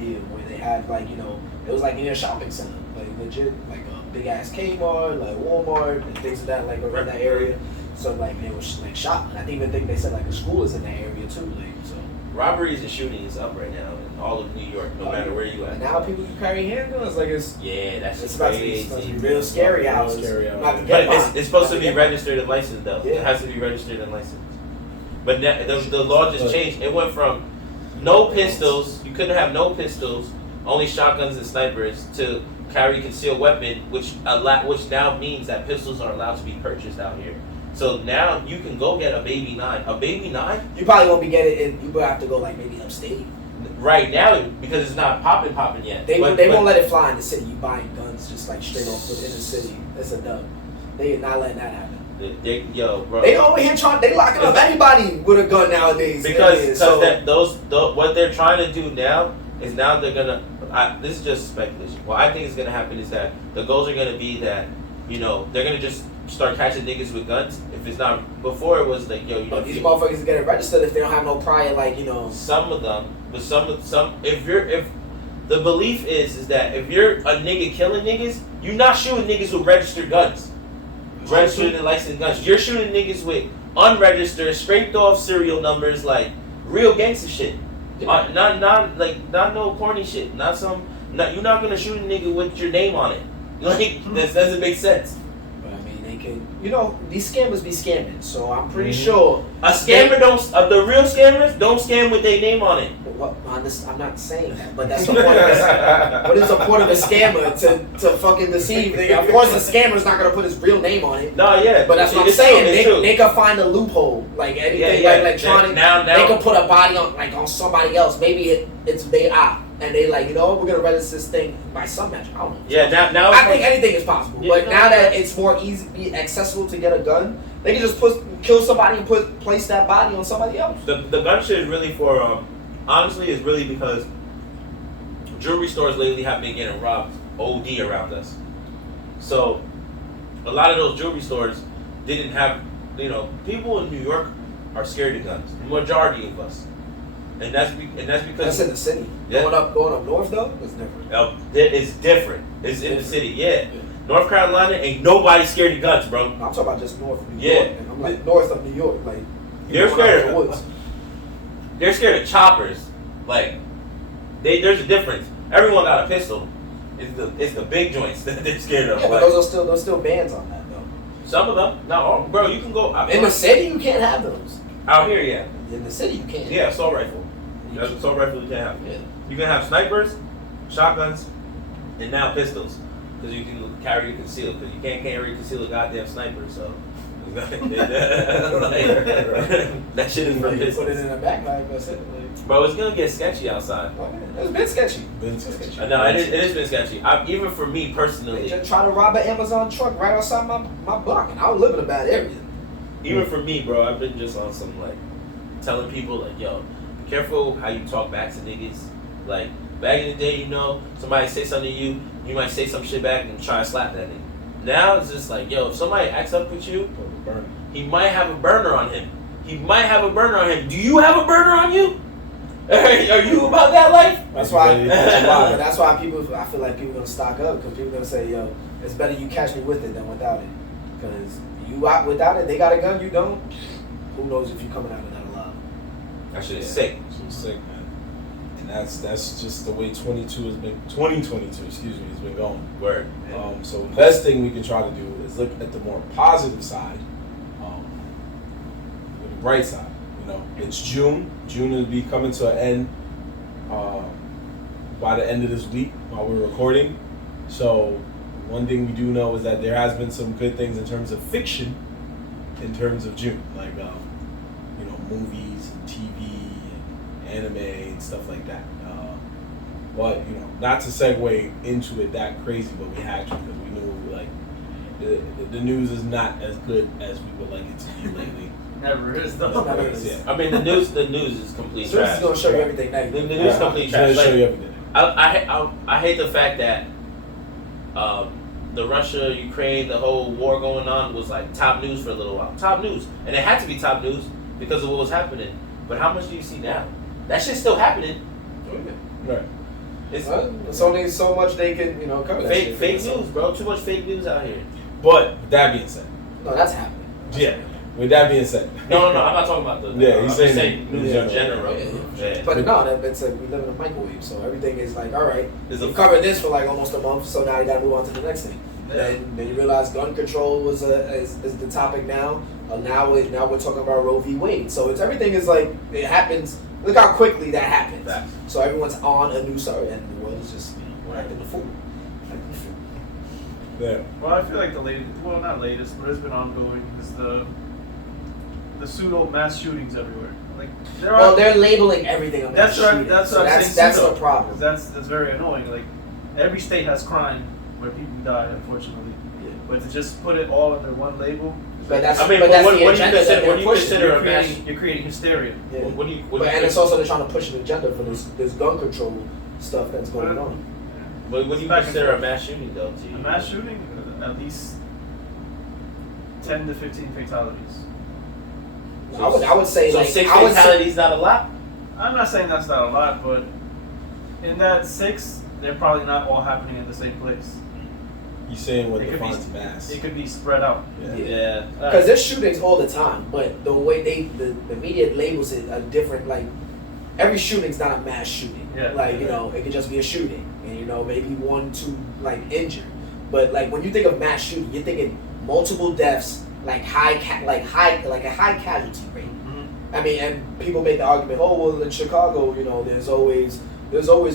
deal where they have it was like near a shopping center, like legit like a big ass Kmart, like Walmart and things of that around that area. So like they were shot. And I didn't even think they said like a school is in that area too. So robberies and shootings up right now in all of New York, no matter where you at. And now people can carry handguns that's about to be real scary out. But it's supposed to be registered and licensed though. Yeah. It has to be registered and licensed. But the law just changed. It went from no pistols, you couldn't have no pistols, only shotguns and snipers, to carry concealed weapon, which now means that pistols are allowed to be purchased out here. So now you can go get a baby 9. A baby 9? You probably won't be getting it. You will have to go maybe upstate. Right now, because it's not popping yet. They won't let it fly in the city. You buying guns just straight off within the city. That's a dub. They are not letting that happen. Bro. They over here they locking up anybody with a gun nowadays. Because what they're trying to do now is now they're gonna. This is just speculation. What I think is gonna happen is that the goals are gonna be that they're gonna just start catching niggas with guns. If it's not before, it was like these motherfuckers get it registered if they don't have no prior Some of them, but some if the belief is that if you're a nigga killing niggas, you're not shooting niggas with registered guns. Registered and licensed guns. You're shooting niggas with unregistered, scraped off serial numbers, like real gangster shit. Not no corny shit. You're not gonna shoot a nigga with your name on it. Like that doesn't make sense. But I mean, they can. These scammers be scamming. So I'm pretty sure a scammer the real scammers don't scam with their name on it. I'm not saying that, but that's the point of this. What is the point of a scammer to fucking deceive? Of course, a scammer's not gonna put his real name on it. No, yeah, but that's what I'm saying. They can find a loophole, anything, they can put a body on somebody else. Maybe it's and they like, you know, we're gonna register this thing by some measure. I don't know. Yeah, now I think anything is possible, Yeah, but now that it's more easy, accessible to get a gun, they can just kill somebody and place that body on somebody else. the gun shit is really for honestly is really because jewelry stores lately have been getting robbed OD around us. So a lot of those jewelry stores didn't have, you know, people in New York are scared of guns. The majority of us, and that's because That's in the city. Yeah. Going up north though, it's different. It's different. It's in the city, yeah. North Carolina ain't nobody scared of guns, bro. I'm talking about just north of New Yeah. York. And I'm like north of New York, like They're scared of the woods. They're scared of choppers. Like there's a difference. Everyone got a pistol. It's the big joints that they're scared of. Yeah, but Like, there's still bans on that though. some of them, not all. Bro, you can go In the city, you can't have those. out here, yeah. In the city, you can't. Yeah, assault rifle. That's assault rifle you can have. Yeah. You can have snipers, shotguns, and now pistols. Because you can carry and conceal. Because you can't carry and conceal a goddamn sniper, so. Like, that shit is for You put it pistols. in a backpack, that's it. Like, Bro, it's gonna get sketchy outside. it's been sketchy. Been sketchy. I know, it has been sketchy. Even for me They personally, just try to rob an Amazon truck right outside my block, and I don't live in a bad area. even for me, bro, I've been just on some, like, telling people, like, yo, be careful how you talk back to niggas. Like, back in the day, you know, somebody say something to you, you might say some shit back and try to slap that nigga. Now it's just like, yo, if somebody acts up with you, he might have a burner on him. Do you have a burner on you? Are you about that life? That's why. That's That's why people. I feel like people gonna stock up because people gonna say, "Yo, it's better you catch me with it than without it." Because you out without it, they got a gun, you don't. Who knows if you coming out of that alive? That shit is sick. So sick, man. And that's just the way 2022, excuse me, has been going. Word. So the best thing we can try to do is look at the more positive side, the bright side. You know, it's June. June will be coming to an end by the end of this week while we're recording. So one thing we do know is that there has been some good things in terms of fiction, in terms of June, like you know, movies and TV and anime and stuff like that. But you know, not to segue into it that crazy, but we had to because we knew like the news is not as good as we would like it to be lately. Never is though. Never is. Yeah. I mean, the news is complete So this trash. is gonna show you everything The negative. news is complete It's gonna trash. show Like, you everything. I hate the fact that the Russia-Ukraine, the whole war going on was like top news for a little while. Top news. And it had to be top news because of what was happening. But how much do you see now? That shit's still happening. Right. It's It's only so much they can, you know, cover that shit. fake news, bro. Too much fake news out here. But with that being said, No, that's happening. yeah. With that being said, No, I'm not talking about the. Yeah, he's I'm just saying- news yeah. in general. Yeah. Yeah. But no, it's like we live in a microwave, so everything is like, all right, There's you a- covered this for like almost a month, so now you gotta move on to the next thing. Then you realize gun control is the topic now. Now we're talking about Roe v. Wade. So it's everything is like it happens. Look how quickly that happens. Facts. So everyone's on a new story, and the world is just we're acting the fool. yeah. Well, I feel like the latest, well, not latest, but it's been ongoing, is the pseudo mass shootings everywhere. Like there are. Well, they're labeling everything a mass That's what shooting. that's So what I'm that's saying. that's pseudo. the problem. That's very annoying. Like every state has crime where people die, unfortunately. Yeah. But to just put it all under one label, But that's I mean, but but that's what the do you agenda that consider- they're what do you pushing. consider a mass- you're creating hysteria. Yeah. What do you? But and it's also they're trying to push an agenda for this gun control stuff that's going on. What do you Back and consider a forth. mass shooting though? To you? A mass shooting, at least 10 to 15 fatalities. I would say So like 6 I would say, fatalities not a lot. I'm not saying that's not a lot, but in that 6, they're probably not all happening in the same place. You saying what It could defines be- mass? It could be spread out. Yeah. because there's shootings all the time, but the way the media labels it a different like every shooting's not a mass shooting. Yeah. Like you know it could just be a shooting, and you know maybe 1, 2 like injured, but like when you think of mass shooting, you're thinking multiple deaths, like a high casualty rate. I mean, and people make the argument, oh well, in Chicago, you know, there's always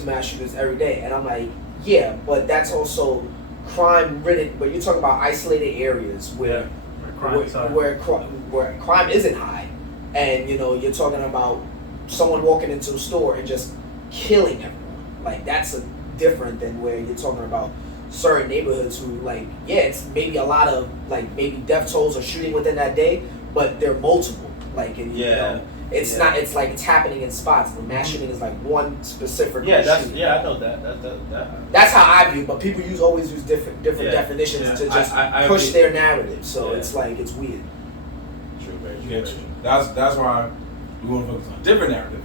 mass shootings every day, and I'm like, yeah, but that's also crime ridden. But you're talking about isolated areas where where crime isn't high, and you know, you're talking about someone walking into a store and just killing everyone. Like that's different than where you're talking about certain neighborhoods who like, yeah, it's maybe a lot of like maybe death tolls or shooting within that day, but they're multiple. Like, and, you know, it's not. It's like it's happening in spots. The mass shooting is like one specific. Yeah, shooting. I know that. That's how I view it, but people always use different definitions to just push their narrative. So it's like it's weird. True, very true. Yeah, true. That's why we want to focus on a different narrative,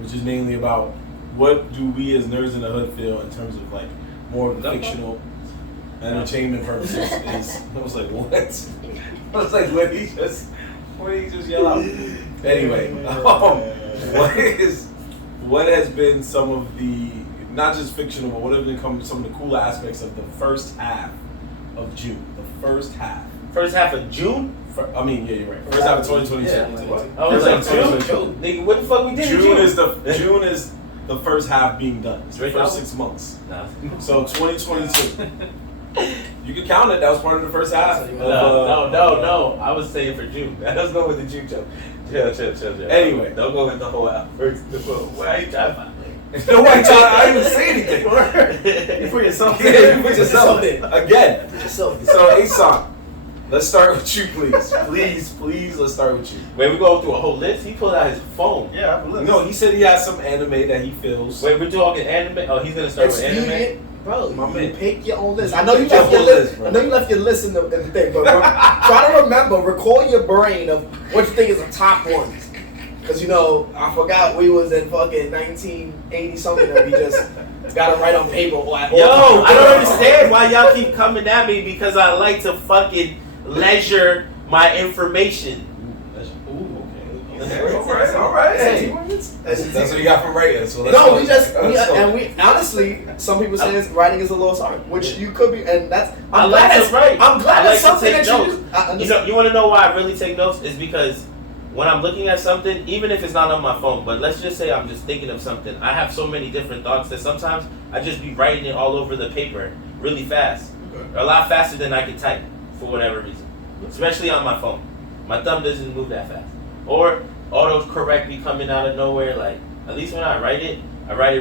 which is mainly about what do we as nerds in the hood feel in terms of like more of the fictional entertainment purposes. I was like, what? I was like, what did he just yell out? Anyway, what has been some of the, not just fictional, but what have been some of the cool aspects of the first half of June? The first half. First half of June? You're right. First half of 2022. Yeah. I was like, June? Nigga, what the fuck we did in June? June is the first half being done. It's the first 6 months. Nah. So 2022. You can count it. That was part of the first half. No. I was saying for June. Let's go with the June joke. Chill. Anyway. Don't go with the whole half. Why are you trying to find me? No, I didn't even say anything. You put yourself in. in. You put yourself in. Again. So Asan, let's start with you, please. Please, let's start with you. Wait, we go through a whole list? He pulled out his phone. Yeah, I have a list. No, he said he has some anime that he feels. Wait, we're talking anime? Oh, he's going to start with anime? Bro, My you man. pick your own list. I know you left your list. I know you left your list in the thing, but try to remember, recall your brain of what you think is the top ones. Because, you know, I forgot we was in fucking 1980 something and we just got it right on paper. Yo, I don't understand why y'all keep coming at me because I like to fucking leisure my information. All right. Hey, that's what you got from writing. So we honestly, some people say writing is a lost art, which you could be, and that's. I'm glad that's right. I'm glad that's something that you know. You want to know why I really take notes? Is because when I'm looking at something, even if it's not on my phone, but let's just say I'm just thinking of something, I have so many different thoughts that sometimes I just be writing it all over the paper really fast, a lot faster than I can type for whatever reason, especially on my phone. My thumb doesn't move that fast, or autocorrect be coming out of nowhere. Like, at least when I write it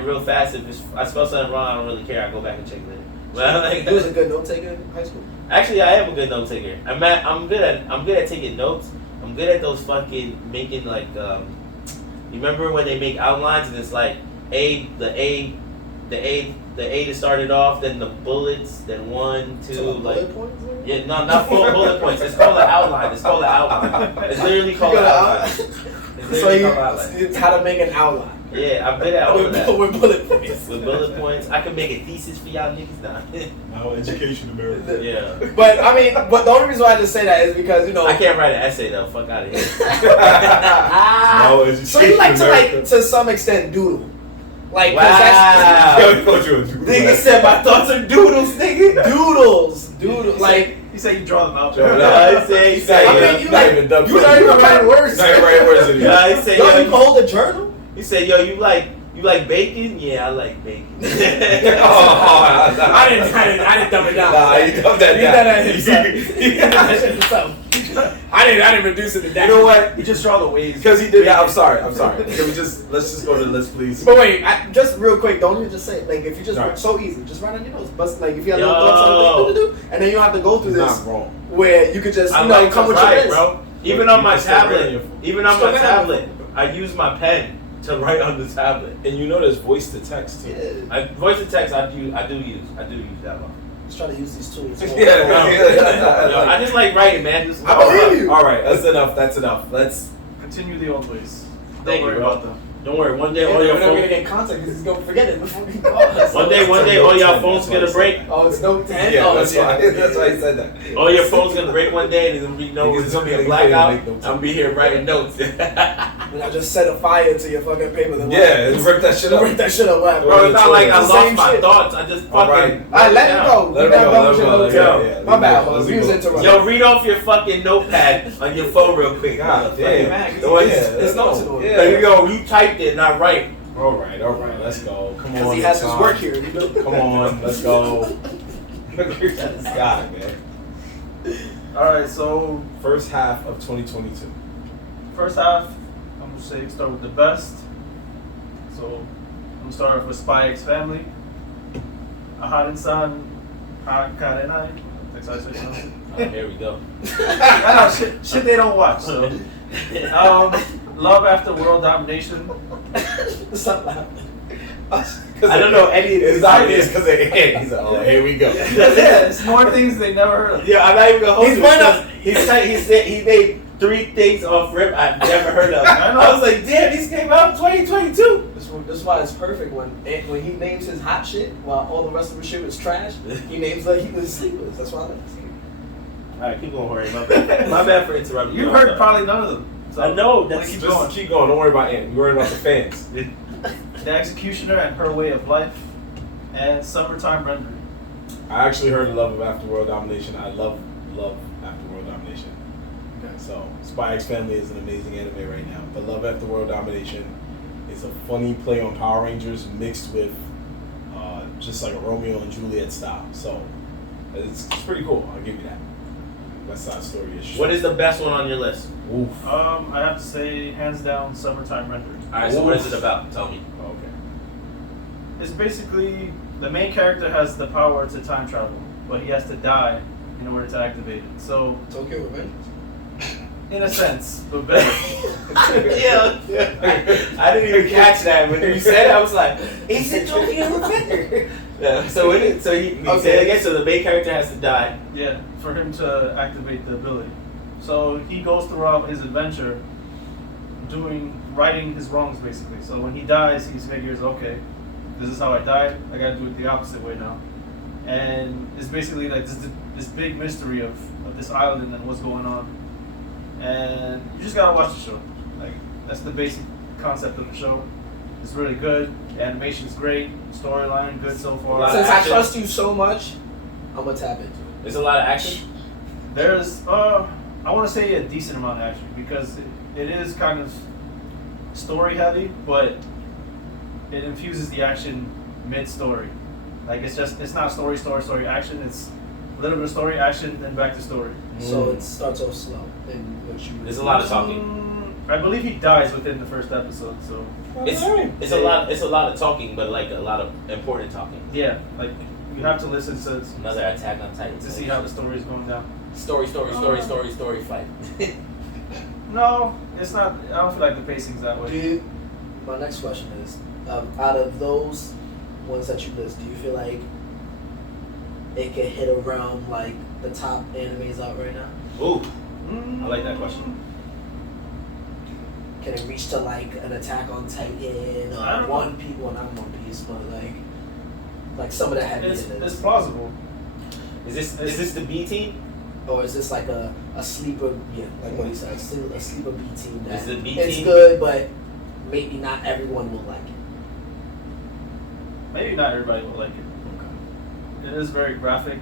real fast. If I spell something wrong, I don't really care. I go back and check it later. But you was a good note taker in high school. Actually, I am a good note taker. I'm good at taking notes. I'm good at those fucking making like you remember when they make outlines and it's like the A to start it off, then the bullets, then 1, 2, so like bullet points? yeah, no, not full bullet points. It's called an outline. It's literally called an outline. It's how to make an outline. Yeah, I'm good at all of that. With bullet points. With bullet points, I can make a thesis for y'all niggas now. Now education America. Yeah. But the only reason why I just say that is because, you know, I can't write an essay though. Fuck out of here. No education. So you like to some extent doodle. Like, wow. Nigga said my thoughts are doodles, nigga. Doodles. Like, you say you draw them out. You not even writing words. Not even writing words anymore. He said, you can hold a journal? He said, yo, you like bacon? Yeah, I like bacon. I didn't dumb it down. Nah, you dumbed that down. I didn't reduce it to that. You know what? You just draw the waves. Because he did. Yeah, I'm sorry. Can we let's just go to the list, please. But wait, just real quick, don't even just say, like, if you just so easy, just write on your notes. But like, if you have no thoughts on what to do, and then you don't have to go through this, where you could just come with your list, bro. Even on my tablet, I use my pen to write on the tablet. And you know there's voice to text too. Yeah. Voice to text I do use that one. Let's try to use these tools. I just like writing, man. I believe you. All right, that's enough. Let's continue the old ways. Don't worry about them. Don't worry. One day, all your we're not gonna phones. get in contact because he's gonna forget it before we go. One day, all your phones gonna break. Oh, it's Note 10. Yeah, that's why he said that. All your phones gonna break one day, and it's gonna be a blackout. I'm gonna be here writing notes. And I just set a fire to your fucking paper. Yeah, rip that shit up. Rip that shit up, bro. Bro, it's not like I lost my shit. thoughts. I just fucking. Alright, let it go. My bad, bro. We was interrupted. Yo, read off your fucking notepad on your phone real quick. God damn. It's notes. There you go. You typed it, not right. All right. Let's go. Come on. Because he has his work here. You know? Come on. Let's go. Look at this guy, man. All right. So first half of 2022. First half, I'm gonna say start with the best. So I'm starting off with Spy X Family. Aharin-san Akarenai. That's how I say it. Here we go. I know shit they don't watch. So, Love After World Domination. Stop laughing. I don't know any of It's these obvious ideas. because they hit. He's like, oh, here we go. Yeah, it's more things they never heard of. Yeah, I'm not even gonna hold He's you. one because of- He said he made 3 things off rip I've never heard of. I know. I was like, damn, these came out in 2022. This is why it's perfect when he names his hot shit while all the rest of the shit is trash. He names like he was sleepers. That's why I like it. All right, keep going, Jorge. My bad. My bad for interrupting you. You heard probably none of them. So I know. let's That's keep Just going. keep going. Don't worry about Ant. We're worried about the fans. The Executioner and Her Way of Life, and Summertime Rendering. I actually heard of Love of After World Domination. I love After World Domination. Okay, so Spy X Family is an amazing anime right now. But Love After World Domination is a funny play on Power Rangers mixed with just like a Romeo and Juliet style. So it's pretty cool. I'll give you that. West Side Story is shit. What is the best one on your list? Oof. I have to say, hands down, Summertime Rendering. All right, so what is it about? Tell me. Okay. It's basically the main character has the power to time travel, but he has to die in order to activate it. So, Tokyo Revenge. in a sense, but better. Yeah. I didn't even catch that when you said it. I was like, he said Tokyo Revenge. Yeah, so he say it again. So the main character has to die. Yeah, for him to activate the ability. So he goes throughout his adventure righting his wrongs basically. So when he dies, he figures, okay, this is how I died. I gotta do it the opposite way now. And it's basically like this big mystery of this island and what's going on. And you just gotta watch the show. Like that's the basic concept of the show. It's really good. The animation's great. Storyline good so far. Wow. Since I action. trust you so much, I'm gonna tap into it. There's a lot of action. There's I want to say a decent amount of action because it is kind of story heavy, but it infuses the action mid-story. Like it's not story action. It's a little bit of story action then back to story. So it starts off slow. And what you There's a lot of talking. I believe he dies within the first episode. So It's a lot of talking, but like a lot of important talking. yeah, like you have to listen Another Attack on Titan. to see how the story is going down. Story fight. No, it's not. I don't feel like the pacing's that way. Dude, my next question is, out of those ones that you list, do you feel like it can hit around like the top animes out right now? Ooh, I like that question. Can it reach to like an Attack on Titan I or don't One Piece? Well, not One Piece, but like some of the heavy It's hitters. plausible. Is this the B team? Or is this like a sleeper? Yeah, like what he said, a sleeper B team. That Is it B it's team? good, but maybe not everyone will like it. Maybe not everybody will like it. It is very graphic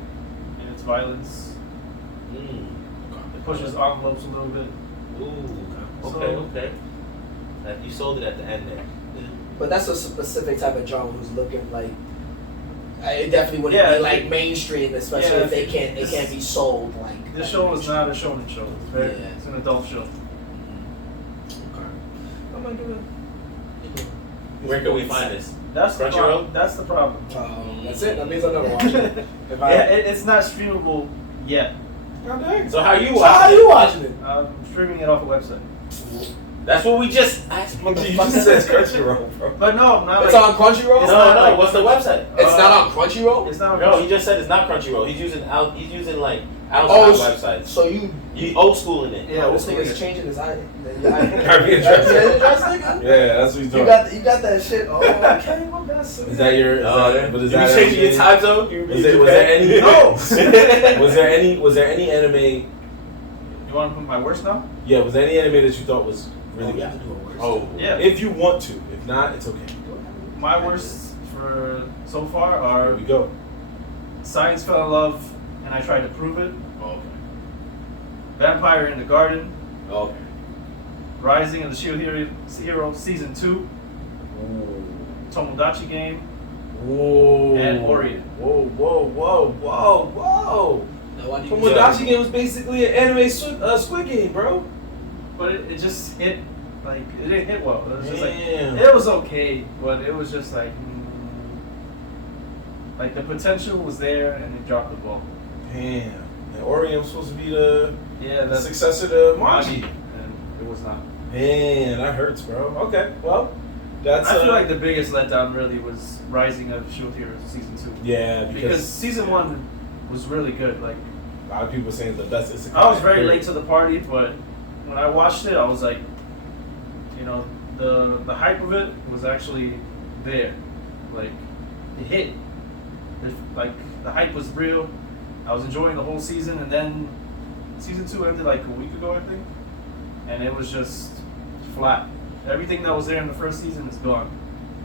in its violence. It pushes envelopes a little bit. Ooh. So- Okay. You sold it at the end there. But that's a specific type of genre who's looking like. It definitely wouldn't Yeah, be like mainstream, especially yeah, if it can't be sold like. This show is not a shonen show. Yeah. It's an adult show. I'm gonna give it. Where can we find this? That's the Crunchyroll? problem. That's the problem. That's it. That means I'll never watch it. If I, Yeah, it's not streamable yet. God dang. So how you So how watching you it? watching it? I'm streaming it off a website. That's what we just asked. You just said Crunchyroll, bro. But no, not It's like, on Crunchyroll. It's No, not no. like- What's the website? It's not on Crunchyroll. It's not. No, he just said it's not Crunchyroll. He's using like outside Oh, websites. So you. You old school in it. Yeah, Oh, this we'll nigga's see. changing his eye. Caribbean dress. nigga. Yeah, that's what he's doing. You got that shit. Oh, okay, my bad. Is that your? But is you that changing your actually- time zone? Was there any? No. Was there any anime? You want to put my worst now? Yeah, was there any anime that you thought was really you have bad? to do it worse. Oh, Yeah. If you want to, if not, it's okay. My worst for so far Here are we go. Science Fell in Love and I Tried to Prove It, Oh, okay. Vampire in the Garden, Okay. Rising of the Shield Hero Season 2, Ooh. Tomodachi Game, Whoa. and Orient. Whoa. Now, why do you Tomodachi game was basically an anime Squid Game, bro. But it just Like it didn't hit well. It was just like Damn. it was okay, but it was just like like the potential was there and they dropped the ball. Damn. And Orion was supposed to be the That's successor to Maji. and it was not. Man, that hurts, bro. Okay, well, that's. I feel like the biggest letdown really was Rising of Shield Heroes season 2. Yeah, Because season 1 was really good. Like a lot of people saying it's the best. I was very late to the party, but when I watched it, I was like, you know, the hype of it was actually there. Like it hit. Like the hype was real. I was enjoying the whole season, and then season 2 ended like a week ago, I think, and it was just flat. Everything that was there in the first season is gone.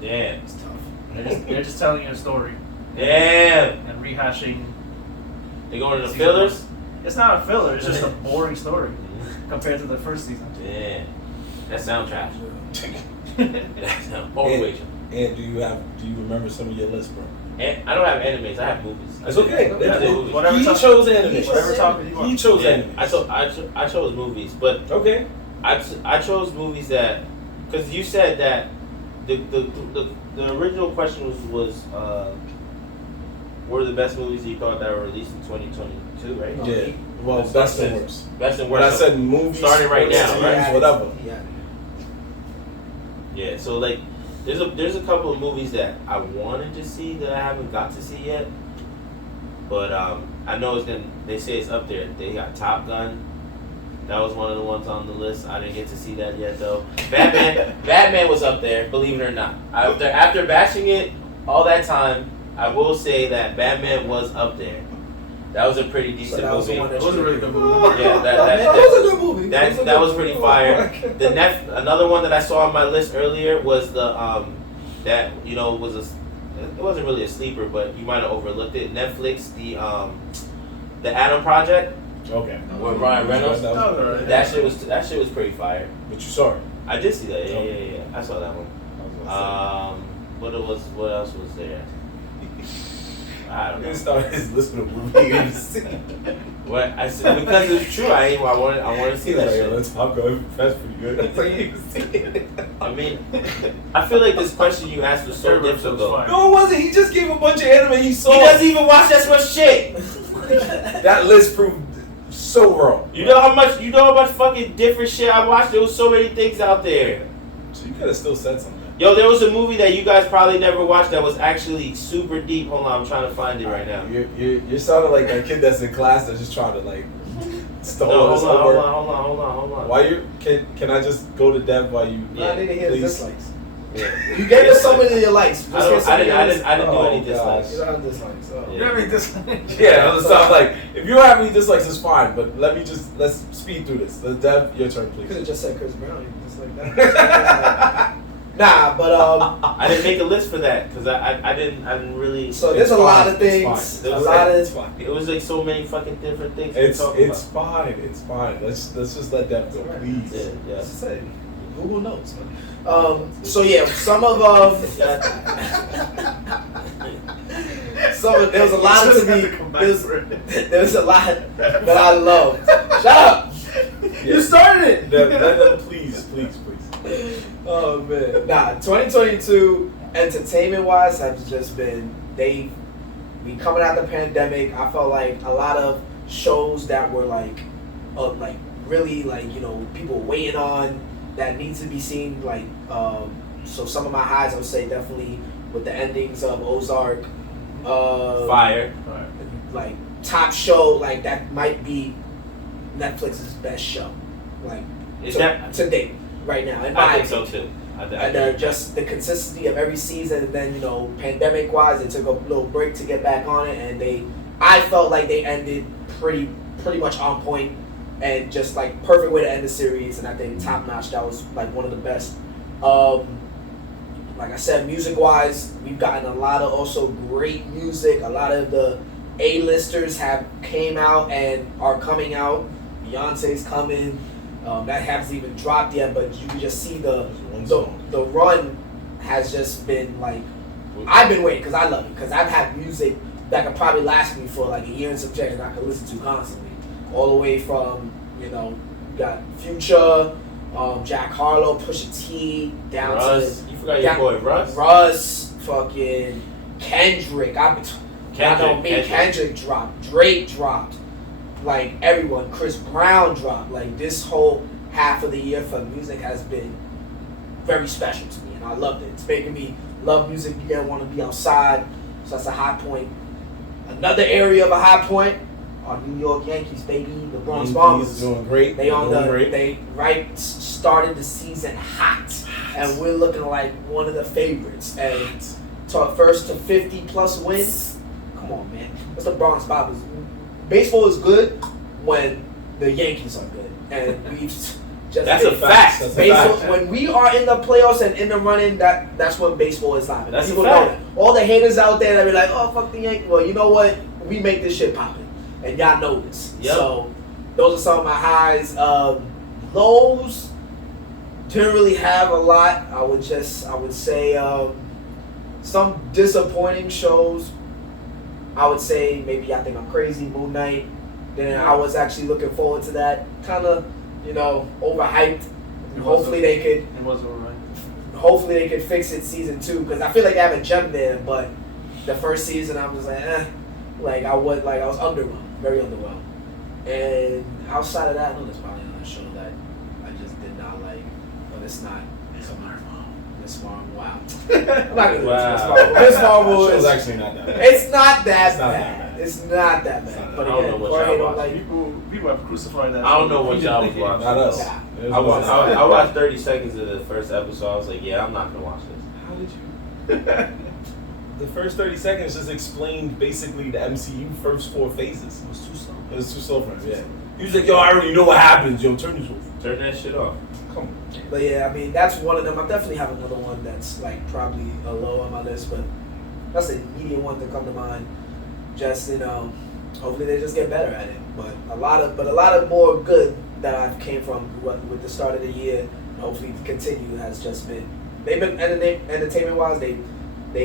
Damn. It's tough. They're just telling you a story Damn. and rehashing. They going to the season fillers? 1. It's not a filler. It's just a boring story compared to the first season. Damn. That sound trash. That sound overweight. And do you remember some of your list, bro? And I don't have animes. I have movies. It's okay. I did movies. Whatever He topic- chose anime. Whatever topic you want. He chose Yeah, anime. I chose movies, but Okay. I chose movies that, because you said that the original question was what are the best movies you thought that were released in 2022, right? No, Yeah. he- Well, That's best and it. worst. Best and When worst. I said movies, starting right now, sports right? teams, whatever. Yeah. Yeah, so like there's a couple of movies that I wanted to see that I haven't got to see yet. But I know they say it's up there. They got Top Gun. That was one of the ones on the list. I didn't get to see that yet though. Batman was up there, believe it or not. After bashing it all that time, I will say that Batman was up there. That was a pretty decent that was the movie. one It was a really good movie. Yeah, that was a good movie. that was pretty fire. Another one that I saw on my list earlier was the that was it wasn't really a sleeper, but you might have overlooked it. Netflix, the Adam Project Okay. with Ryan Reynolds. That was alright. That shit was pretty fire. But you saw it. I did see that. Yeah, Okay. yeah. I saw that one. I What else was there? I don't know. He started his list with a movie he see. What I said because it's true. I want to see He's that like, shit. let's talk about it. That's pretty good. That's like you can see it. I mean, I feel like this question you asked was so Third episode was difficult. fire. No, it wasn't. He just gave a bunch of anime he saw. He doesn't even watch that much shit. That list proved so wrong. You know how much fucking different shit I watched. There was so many things out there. So you could have still said something. Yo, there was a movie that you guys probably never watched that was actually super deep. Hold on, I'm trying to find it right now. You're sounding like that kid that's in class that's just trying to like stall No, his hold homework. on. Why you can I just go to Dev while you? Yeah, I didn't hear the please? dislikes. Yeah. You gave us so many of your likes. I didn't do any Oh, dislikes. You don't have dislikes. Oh. Yeah. You know what I mean? This. Yeah, I'm sound like if you don't have any dislikes, it's fine. But let's speed through this. Dev, your turn, You could please. have just said Chris Brown. Just like that. Nah, but I didn't make a list for that because I didn't really. so there's a It's lot fine, of it's things. fine. A It's lot It's of. fine. It was like so many fucking different things. It's to talk fine. It's fine. Let's just let Dev go, Alright. please. about. Yeah. Let's say Google Notes. So yeah, some of there was a lot of there's a lot that I love. Shut up. You started it. Dev, please. Oh man. Nah, 2022 entertainment wise has just been we coming out the pandemic. I felt like a lot of shows that were like really people waiting on that need to be seen so some of my highs I would say definitely with the endings of Ozark, Fire. like top show that might be Netflix's best show Is that? to date right now. In my I think opinion. so too. And just the consistency of every season, and then pandemic wise, they took a little break to get back on it, and I felt like they ended pretty much on point, and just perfect way to end the series. And I think top notch. That was one of the best. Like I said, music wise, we've gotten a lot of also great music. A lot of the A-listers have came out and are coming out. Beyonce's coming. That hasn't even dropped yet, but you can just see the run has just been I've been waiting because I love it, because I've had music that could probably last me for a year and some change and I could listen to constantly, all the way from you got Future, Jack Harlow, Pusha T, down Russ. to You forgot your boy Russ. Russ, fucking Kendrick. I know me. Kendrick dropped. Drake dropped. Like everyone, Chris Brown dropped. Like this whole half of the year for music has been very special to me, and I loved it. It's making me love music again, want to be outside. So that's a high point. Another area of a high point are New York Yankees, baby. The Bronx Bombers doing great. They started the season hot, and we're looking like one of the favorites. And to first to 50 plus wins. Come on, man. That's the Bronx Bombers. Baseball is good when the Yankees are good, and we've just that's a fact. Baseball, when we are in the playoffs and in the running, that's when baseball is live. That's People a fact. know that. All the haters out there that be like, "Oh, fuck the Yankees." Well, you know what? We make this shit poppin', and y'all know this. Yep. So those are some of my highs. Lows didn't really have a lot. I would say some disappointing shows. I would say maybe I Think I'm Crazy, Moon Knight. Then I was actually looking forward to that. Kind of, overhyped. Hopefully they could. It was alright. Hopefully they could fix it season 2, because I feel like they have a gem there. But the first season I was like, I was underwhelmed, very underwhelmed. And outside of that, I know there's probably another show that I just did not like, but it's not. Miss Marvel. Wow. I'm not gonna do Miss Marvel It's is actually not that bad. It's not that It's not bad. that bad. It's not that bad. not But that bad. I don't again, know what Jorge y'all don't watch. like. People have crucified that. I don't know what y'all was watching. Not us. Nah. I watched 30 seconds of the first episode. I was like, yeah, I'm not gonna watch this. How did you? The first 30 seconds just explained basically the MCU first 4 phases. It was too slow. It was too slow for him. Yeah. He was like, yo, I already know what happens. Yo, turn this off. Turn that shit off. Come on. But yeah, I mean, that's one of them. I definitely have another one that's like probably a low on my list, but that's an immediate one to come to mind. Just hopefully they just get better at it. But a lot of more good that I've came from with the start of the year, and hopefully to continue, has just been they've been entertainment wise. They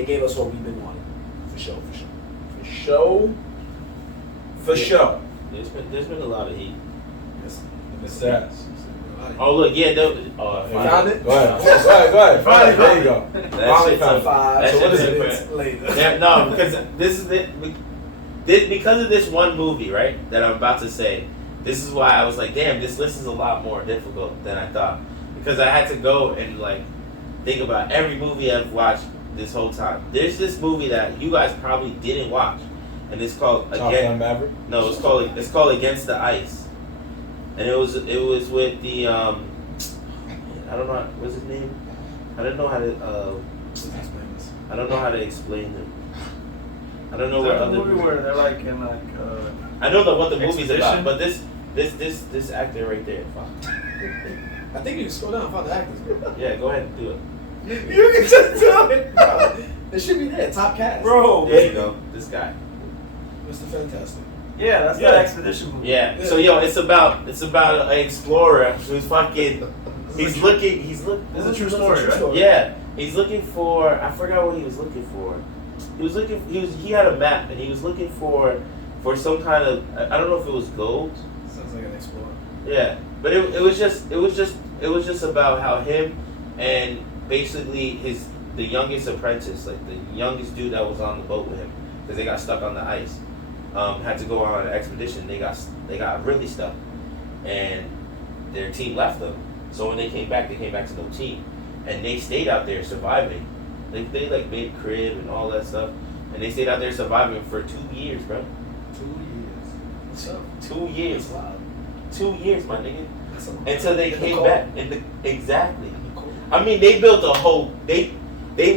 gave us what we've been wanting, for sure. For sure. There's been a lot of heat. It's that. Oh look, yeah, Found it? Go ahead. Finally There you go. That shit's found up. it. 5 That So what is it? minutes later. Yeah, no, because this is it. Because of this one movie, right, that I'm about to say, this is why I was like, damn, this list is a lot more difficult than I thought. Because I had to go and like think about every movie I've watched this whole time. There's this movie that you guys probably didn't watch, and it's called Top Gun Maverick. No, it's called Against the Ice, and it was with the I don't know what's his name. I don't know how to explain him. I don't know what There's a other movie where they're like in like. I know what the movie's Expedition? about, but this actor right there. Fuck. I think you can scroll down and find the actors. Bro. Yeah, go ahead and do it. You can just do it, bro. It should be there, top cast. Bro. There you go. This guy. Mr. Fantastic. Yeah, that's Yeah. that expedition movie. Yeah. So it's about an explorer who's fucking. He's looking. This is a true story, right? Yeah. He's looking for. I forgot what he was looking for. He had a map and he was looking for some kind of. I don't know if it was gold. Sounds like an explorer. Yeah, but it was just about how him and basically the youngest apprentice, like the youngest dude that was on the boat with him, because they got stuck on the ice, had to go on an expedition. They got really stuck, and their team left them. So when they came back to no team, and they stayed out there surviving. They like made a crib and all that stuff, and they stayed out there surviving for 2 years, bro. 2 years. What's up? 2 years. That's wild. 2 years, my nigga. That's a long Until they time. In the came cold. back. Exactly. In the cold. I mean, they built a whole. They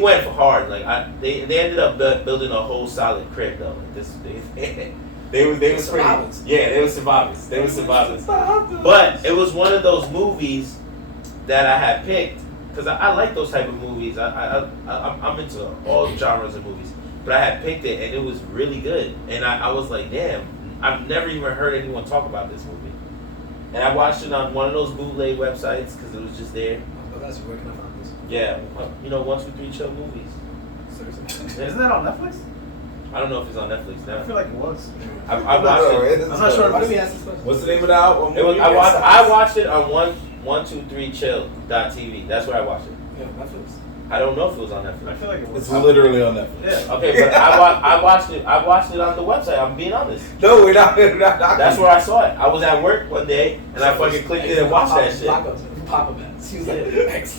went hard. Like they ended up building a whole solid crib though. Like this, they was pretty. Survivors. Yeah, they were survivors. They were survivors. But it was one of those movies that I had picked because I like those type of movies. I'm into all genres of movies. But I had picked it and it was really good. And I was like, damn, I've never even heard anyone talk about this movie. And I watched it on one of those bootleg websites because it was just there. Oh, that's where can I find this? Yeah, 1, 2, 3 chill movies. Seriously. Isn't that on Netflix? I don't know if it's on Netflix now. I feel like it was. I watched it. I'm not sure. Why do we ask this question? What's the name of that album? I watched it on 123chill.tv. That's where I watched it. Yeah, Netflix. I don't know if it was on Netflix. I feel like it was. It's literally on Netflix. Yeah. Okay, but I watched it. I watched it on the website. I'm being honest. No, we're not. That's where I saw it. I was at work one day and I fucking clicked it and watched that shit. Pop-up ads. He was like, X.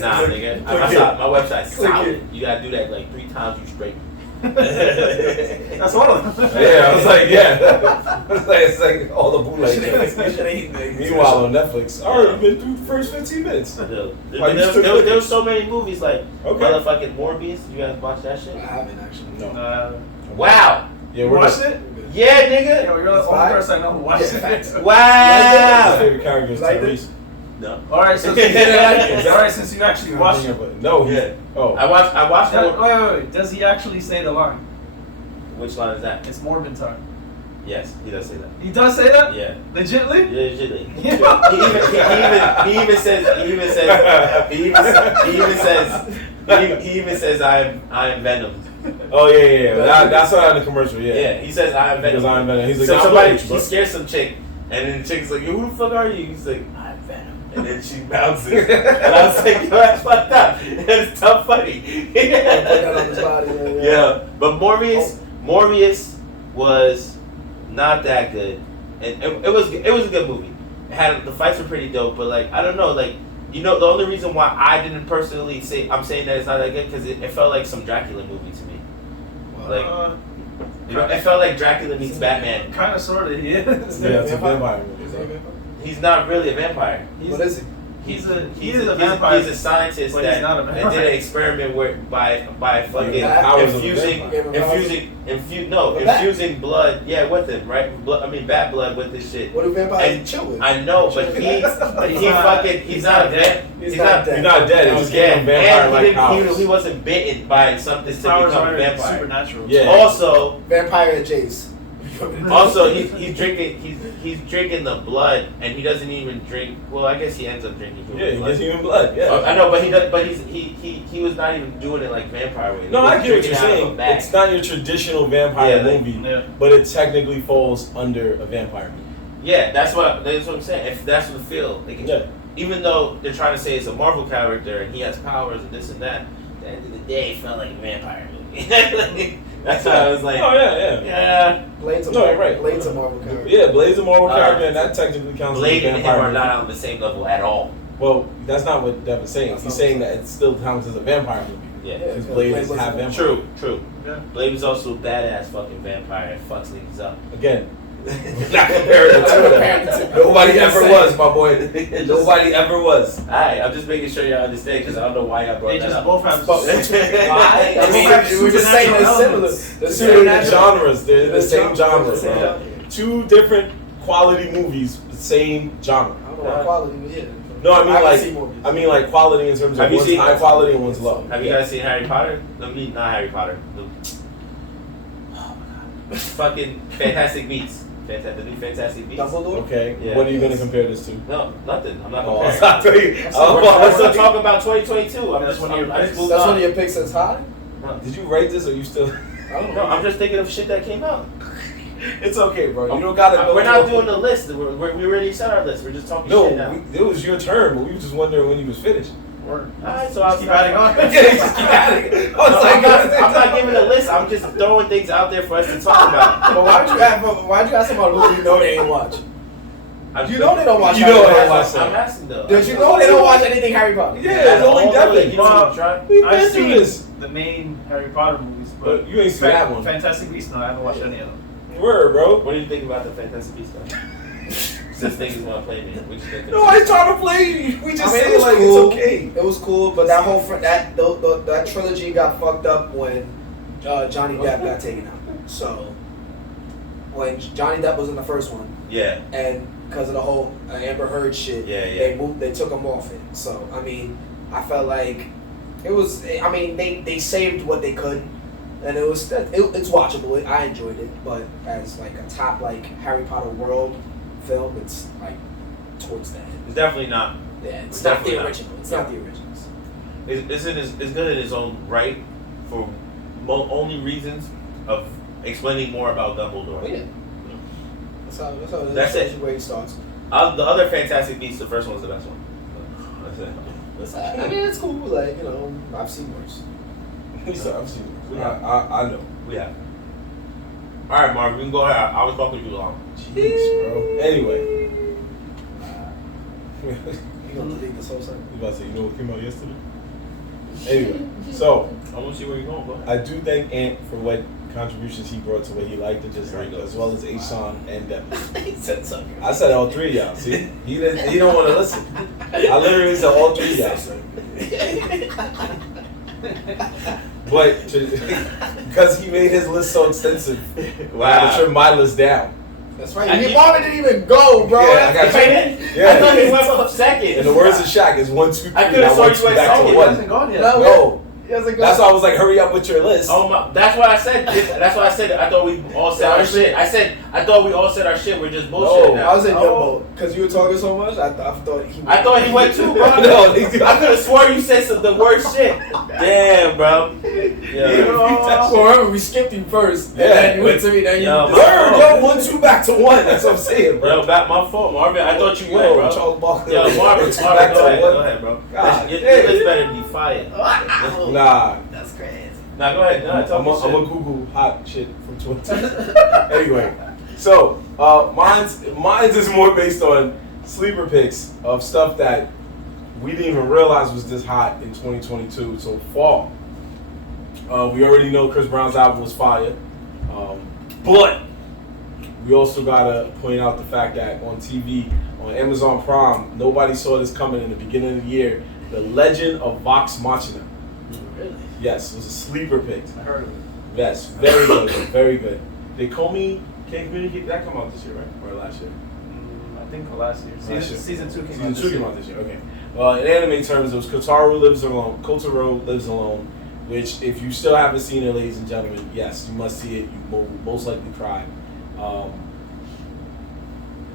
Nah, nigga. My website's solid. You gotta do that like 3 times. You straight. That's one of them. Yeah, I was like, yeah. It's like all the bootlegs. Meanwhile, Meanwhile, on Netflix, I already been through the first 15 minutes. There was so many movies like motherfucking Morbius. You guys watch that shit? I haven't actually. No. Wow. Yeah, You we're watched it? Yeah, nigga. Yo, you're the only person I know who watched it. My Wow. favorite character is Like Tyrese. No. Alright, since you actually watched it. No, Yeah. Oh. I watched it. Wait. Does he actually say the line? Which line is that? It's Morbin time. Yes, he does say that. He does say that? Yeah. Legitly? Yeah, legitly. He even says I am Venom. Oh yeah. That's not in the commercial. Yeah. Yeah, he says I am Venom. Because I'm Venom. He's like, so "Nah, somebody bitch, bro." he scares some chick, and then the chick's like, "Yo, who the fuck are you?" He's like, I'm Venom. And then she bounces, and I was like, "Yo, that's fucked up. It's tough funny." Yeah, but Morbius was not that good, and it was a good movie. It had the fights were pretty dope, but like I don't know, like the only reason why I didn't personally say I'm saying that it's not that good because it felt like some Dracula movie to me. Like it felt like Dracula meets Batman. Kind of, sort of, he is. Yeah, it's a vampire movie. He's not really a vampire. What is he? He's a vampire. He's a scientist but that he's not a vampire. and did an experiment where by fucking powers of a infusing blood, with him, right? Bat blood with this shit. What do vampires chill with? I know, but he's not dead. He's not dead. You're not dead. It's just getting vampire-like powers. He wasn't bitten by something to powers become a are vampire. supernatural. Yeah. Also, Vampire and Jace. he's drinking the blood, and he doesn't even drink. Well, I guess he ends up drinking human Yeah, he blood. gets human blood. Yeah. I know, but he was not even doing it like vampire way. No, He was I get what drinking you're out of a saying. bag. It's not your traditional vampire movie, Yeah. but it technically falls under a vampire movie. Yeah, that's what I'm saying. If that's what the feel, like, Yeah. even though they're trying to say it's a Marvel character and he has powers and this and that, at the end of the day, it felt like a vampire movie. That's why I was like, Oh yeah. Blade's a No, you're right. Blade's a Marvel character. Yeah, Blade's a Marvel character, and that technically counts Blade as a and him vampire are movie. not on the same level at all. Well, that's not what Devin's saying. That's He's not saying what that it still counts as a vampire movie. Yeah. Because Yeah, Blade Blade is was half a vampire. True. Yeah. Blade was also a badass fucking vampire and fucks niggas up. Again, not comparing the two of them. Nobody ever was, my boy. Nobody ever was. Alright, I'm just making sure y'all understand because I don't know why y'all brought They that just up. both have. Why? I mean, we were just saying they're similar. They're The same supernatural. genres. They're the same genres. Same bro. genre. Two different quality movies, the same genre. I don't know what quality we hit. No, I haven't seen Morbius. mean like quality in terms of Have you one's seen- high quality and one's low. Have you guys seen Harry Potter? Not Harry Potter. Oh my god. Fucking Fantastic Beasts. The new Fantastic Beasts. Dumbledore? Okay, Yeah. what are you going to compare this to? No, nothing. I'm not Oh, comparing. I'll tell you. We're still talking about 2022. I'm That's just one of your I just picks. moved That's on. one of your picks that's high? Did you write this or you still? I don't No, know. I'm just thinking of shit that came out. It's okay, bro. You don't got to. We're not doing the list. We already set our list. We're just talking shit now. No, it was your turn, but we were just wondering when you was finished. Alright, so I was Keep adding on. Just keep adding. I was No, like, I'm not giving a list. I'm just throwing things out there for us to talk about. But why'd you ask about a movie you know they ain't watch? You know they don't watch You Harry know Potter. they watch I'm asking though. Did you know they don't watch anything Harry Potter? Yeah, it's only Devin. You know, try. We've I've been through seen this. the main Harry Potter movies, But you ain't seen that one. Fantastic Beasts, no, I haven't watched any of them. Word, bro. What do you think about the Fantastic Beasts though? Since niggas want to play me, we just think Nobody's trying to play. We just I mean, say it was like cool. it's okay. It was cool, but that whole that trilogy got fucked up when Johnny Depp got taken out. So when Johnny Depp was in the first one, Yeah. and because of the whole Amber Heard shit, they took him off it. So I mean, I felt like it was. I mean, they saved what they could, and it's watchable. I enjoyed it, but as like a top like Harry Potter world film, it's like towards the end. It's definitely not. Yeah, it's It's not the definitely not. original. It's not the originals. It's good in its own right for only reasons of explaining more about Dumbledore. Oh, yeah. That's how it is. That's it. Where he starts. The other Fantastic Beasts, the first one's the best one. That's it. I mean, it's cool. Like, you know, I've seen worse. I've seen it. I know. We have. All right, Mark, we can go ahead. I was talking too long. Jeez, bro. Anyway. You gonna delete this whole thing? You about to say, you know what came out yesterday? Anyway, so I want to see where you're going, bro. I do thank Ant for what contributions he brought to what he liked and disliked, as well as Ashawn and Devin. He said something. I said all three of y'all. See, he don't want to listen. I literally said all three of y'all. But because he made his list so extensive, I had to trim my list down. That's right. Marvin didn't even go, bro. Yeah, I got you. I thought he went up second. In the words of Shaq, it's 1, 2, 3. I could have saw you back at to second. one. He hasn't gone yet. No. He hasn't gone. That's why I was like, hurry up with your list. Oh my! That's what I said. That's why I said. I thought we all said our shit. I thought we all said our shit. We're just bullshit. I was in your boat because you were talking so much. I thought he. I thought he went too, bro. No, I could have swore you said the worst shit. Damn, bro. Yeah. Well, remember we skipped him first. Yeah. And then you went to me. Then you. Yo, Yo, 1, 2, back to 1. That's what I'm saying, bro. Bro, back my fault, Marvin. I thought you went, bro. Charles Barkley. Yo, Marvin, back go to ahead, 1. go ahead, bro. God, Your list better be fire. Nah. That's crazy. Now go ahead, I'm talk your gonna shit. Google hot shit from Twitter. Anyway, so mine's is more based on sleeper picks of stuff that we didn't even realize was this hot in 2022 so far. We already know Chris Brown's album was fire, but we also gotta point out the fact that on TV, on Amazon Prime, nobody saw this coming in the beginning of the year. The Legend of Vox Machina. Really? Yes, it was a sleeper pick. I heard of it. Yes, very good, very good. Did Comey Can't Communicate that come out this year, right? Or last year? I think last year. Season 2 came out. Season 2 came out this year. Okay. Well, in anime terms, it was Kotaro Lives Alone, which if you still haven't seen it, ladies and gentlemen, yes, you must see it. You will most likely cry.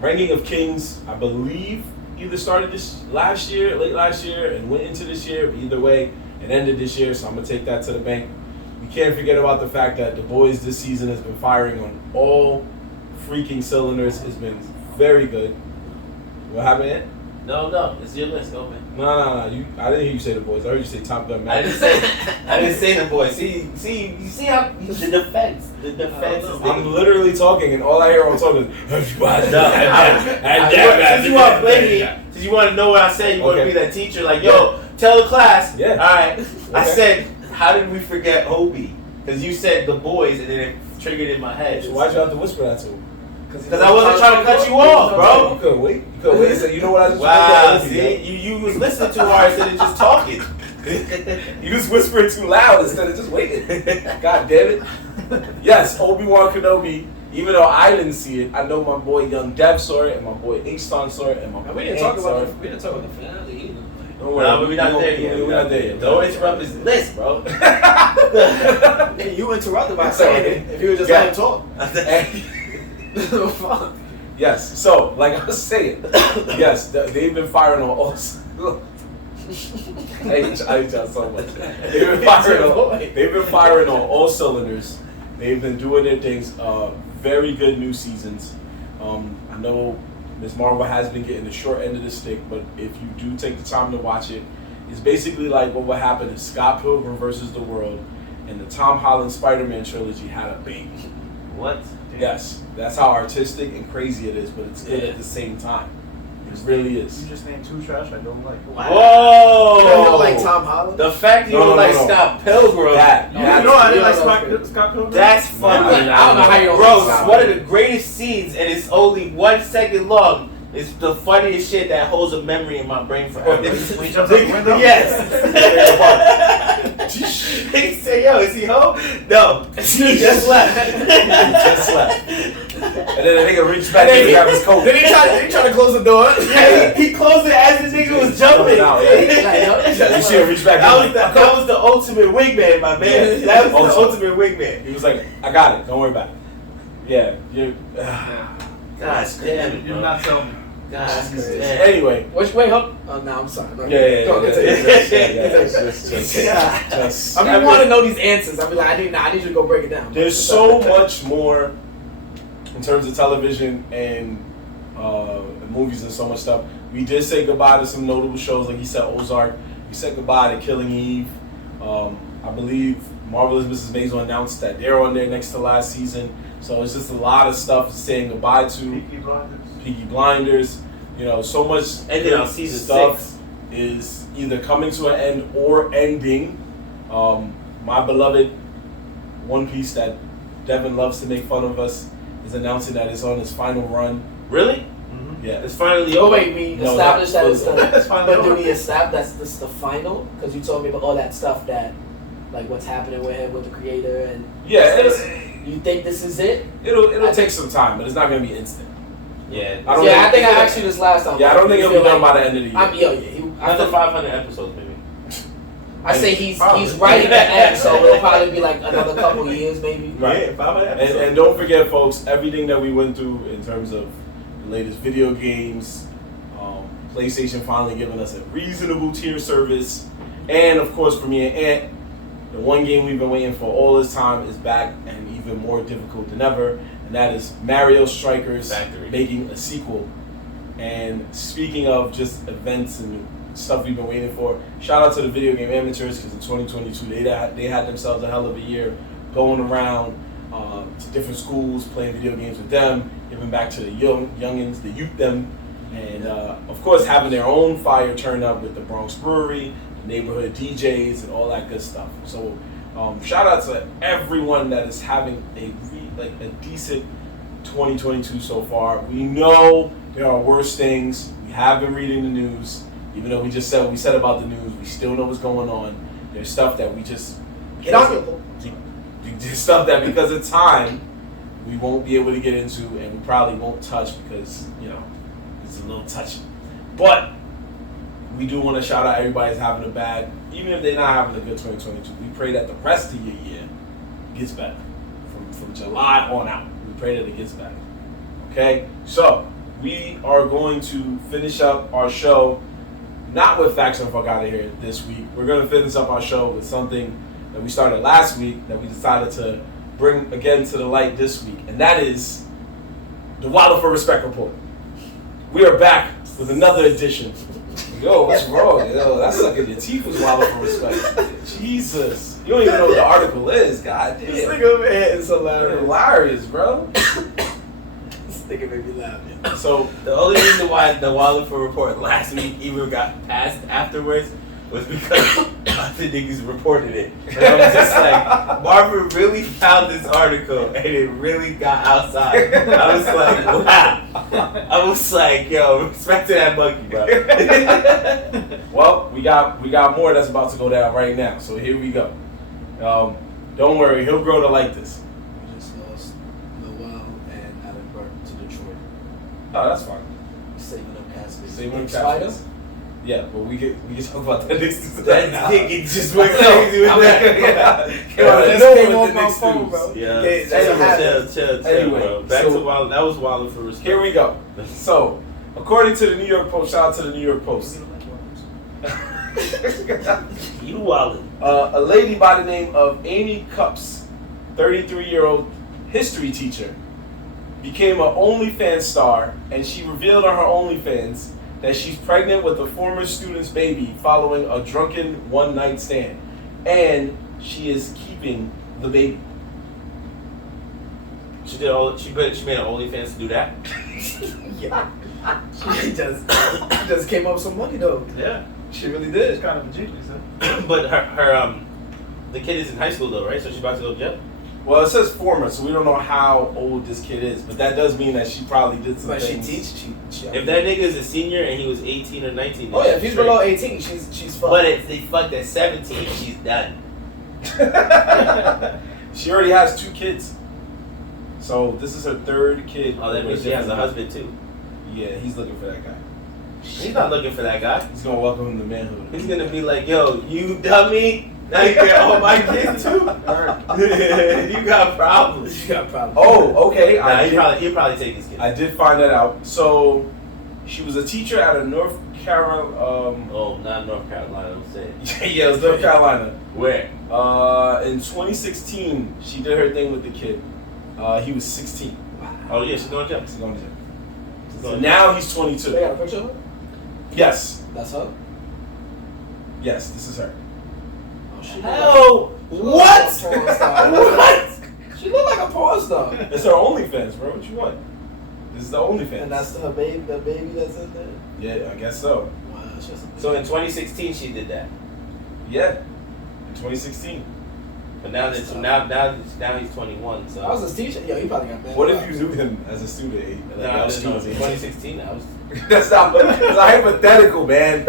Ranking of Kings, I believe, either started this last year, late last year, and went into this year. But either way, it ended this year, so I'm gonna take that to the bank. You can't forget about the fact that The Boys this season has been firing on all freaking cylinders. It's been very good. What happened, Ant? No, it's your list, go man. No. I didn't hear you say The Boys. I heard you say Top Gun I Maverick. didn't say the boy. See, you see how the defense is I'm literally talking, and all I hear on talking is. Since you want to know what I said, you want to be that teacher. Like, yo, tell the class. Yeah. All right. Okay. I said, how did we forget Hobie? Because you said The Boys, and then it triggered in my head. So why'd you have to whisper that to him? Because I wasn't trying to cut you off, bro. You couldn't wait. And say, you know what I just Wow, see, you was listening too hard instead of just talking. You was whispering too loud instead of just waiting. God damn it. Yes, Obi-Wan Kenobi, even though I didn't see it, I know my boy Young Dev saw it, and my boy H-Ston saw it, and my boy We didn't talk about the finale either. Don't worry, No, but we're not there yet. We're not there yet. Don't interrupt his list, bro. Hey, you interrupted by saying it. If you would just let him talk. Fuck. Yes, so like I was saying, yes, they've been firing on all. I hate y'all so much. They've been firing on all cylinders. They've been doing their things. Very good new seasons. I know Ms. Marvel has been getting the short end of the stick, but if you do take the time to watch it, it's basically like what would happen if Scott Pilgrim versus the World and the Tom Holland Spider-Man trilogy had a baby. What? Yes, that's how artistic and crazy it is, but it's good at the same time. It really is. You just named 2 trash I don't like. Whoa! You don't like Tom Holland? The fact you don't like Scott Pilgrim. That. You know I didn't like Scott Pilgrim? That's funny. I don't know how you don't Bro, like Scott one of the greatest scenes, and it's only 1 second long. It's the funniest shit that holds a memory in my brain forever. When he jumps out the window? Yes. He said, yo, is he home? No. He just left. Just left. And then the nigga reached back and grab his coat. Then he tried to close the door. Yeah, he closed it as the nigga was jumping. Out, You see him reach back. That was the ultimate wingman, my man. That was the ultimate wingman. He was like, I got it. Don't worry about it. Yeah. Gosh damn it, You're bro. not telling me. Gosh damn. Anyway. Wait, hold. Oh, no, I'm sorry. No, Yeah. Go ahead. Just. I mean, want to know these answers. I mean, like, I need you to go break it down. There's so much more in terms of television and movies and so much stuff. We did say goodbye to some notable shows, like he said, Ozark. We said goodbye to Killing Eve. I believe Marvelous Mrs. Maisel announced that they're on their next to last season. So it's just a lot of stuff saying goodbye to. Peaky Blinders. You know, so much ended on season stuff 6 is either coming to an end or ending. My beloved One Piece that Devin loves to make fun of us is announcing that it's on its final run. Really? Yeah. It's finally Oh over. wait, we established that it's the. It's finally But do over. we establish that's the final? Because you told me about all that stuff that, like what's happening with him, with the creator, and Yeah, you think this is it? it'll take some time, but it's not going to be instant. Yeah. I think I asked you this last time. Yeah, I don't think You it'll be feel done by the end of the year. Another 500 episodes, maybe. I say he's writing the end, so it'll probably be like another couple years, maybe. Right. Yeah, 500 episodes. And don't forget, folks, everything that we went through in terms of the latest video games, PlayStation finally giving us a reasonable tier service, and of course, for me and Ant, the one game we've been waiting for all this time is back and even more difficult than ever, and that is Mario Strikers Factory. making a sequel. And speaking of just events and stuff we've been waiting for, shout out to the video game amateurs, because in 2022 they had themselves a hell of a year going around to different schools, playing video games with them, giving back to the youngins, the youth them, and of course having their own fire turn up with the Bronx Brewery, the neighborhood DJs, and all that good stuff. So shout out to everyone that is having a decent 2022 so far. We know there are worse things. We have been reading the news. Even though we just said what we said about the news, we still know what's going on. There's stuff that we just there's stuff that because of time we won't be able to get into, and we probably won't touch because it's a little touchy. But we do want to shout out everybody that's having a bad, even if they're not having a good 2022. We pray that the rest of your year gets better from July on out. We pray that it gets better. Okay, so we are going to finish up our show. Not with Facts and Fuck Out of Here this week. We're going to finish up our show with something that we started last week that we decided to bring again to the light this week. And that is the Wildin for Respect Report. We are back with another edition. Yo, what's wrong? Yo, that's sucking your teeth was Wildin for Respect. Jesus. You don't even know what the article is. God damn. This nigga over here is hilarious. Hilarious, bro. This nigga made me laugh. So The only reason why the Wildin for report last week even got passed afterwards was because other niggas reported it. And I was just like, Marvin really found this article and it really got outside. I was like, wow. I was like, yo, respect to that monkey, bro. well, we got more that's about to go down right now. So here we go. Don't worry, he'll grow to like this. We just lost Noel and Alec Burke to Detroit. Oh, that's fine. Saving up Cassidy. Saving up Spider? Cassidy. Yeah, but we can talk about that next news. That nigga just went crazy with that. Let's came go off with the my next phone, news. bro. Yeah, Okay, chill, Anyway, bro. Back so- to Wildin. That was Wildin for respect. Here we go. So, according to the New York Post, shout out to the New York Post. You Wildin. A lady by the name of Amy Cups, 33-year-old history teacher, became an OnlyFans star, and she revealed on her OnlyFans that she's pregnant with a former student's baby following a drunken one-night stand, and she is keeping the baby. She made an OnlyFans to do that. Yeah. She just came up with some money though. Yeah. She really It's did. kind of a genius, huh? But her the kid is in high school though, right? So she's about to go to jail. Well, it says former, so we don't know how old this kid is, but that does mean that she probably did some But she things. teach. She If that nigga is a senior and he was 18 or 19, Oh then yeah, if he's straight. below 18, she's fucked. But if they fucked at 17, she's done. She already has 2 kids. So this is her 3rd kid. Oh, that means she has a husband too. Yeah, he's looking for that guy. He's not looking for that guy. He's gonna welcome him to manhood. He's gonna be like, yo, you dummy. Now you get all my kids too. You got problems. You got problems. Oh, okay. Nah, he'll probably take his kid. I did find that out. So she was a teacher at a North Carolina. Oh, not North Carolina. I'm saying. Yeah, it was North Carolina. Where? In 2016, she did her thing with the kid. He was 16. Oh yeah, she's going to jail. He's going to jail. So now he's 22. They got a picture of her? Yes. That's her? Yes, this is her. Oh, she Hell, what? She look like a porn star. What? She look like a porn star. It's her OnlyFans, bro. What you want? This is the OnlyFans. And that's her baby, the baby that's in there? Yeah, I guess so. Wow, she has a So in 2016 she did that, Yeah. In 2016. but now he's 21. So I was his teacher. Yo, he probably got mad. What if you knew him as a student? No, I didn't know. 2016 I was. That's not. It's hypothetical, man.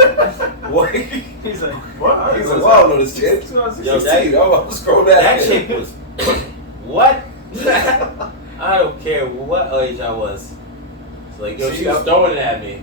What? He's like, what? He's like, well, I don't know this kid. Yo, 16. I'm scroll that. That chick was what? I don't care what age I was. It's like, yo, See, she was throwing it at me.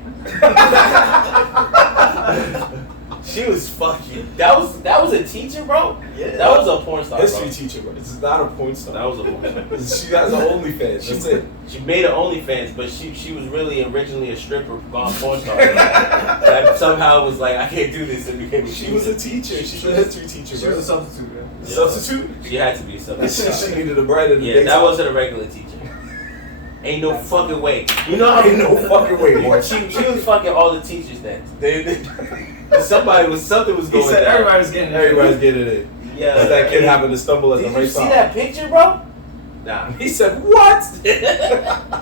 She was fucking. That was a teacher, bro. Yeah. That was a porn star. History Bro. teacher, bro. This is not a porn star. That was a porn star. She has an OnlyFans. That's it. She made an OnlyFans, but she was really originally a stripper gone porn star. That somehow was like, I can't do this, and became a She was a teacher. She's a history teacher, She bro. was a substitute, man. A substitute? She had to be a substitute. She needed a bread in the Yeah, day. that wasn't a regular teacher. Ain't no fucking way. You know how Ain't no fucking way, boy. She was fucking all the teachers then. Something was He going said down. everybody's getting it. Everybody's getting it. Yeah. But that kid happened to stumble at the Did right you see time. that picture, bro? Nah. He said, what? But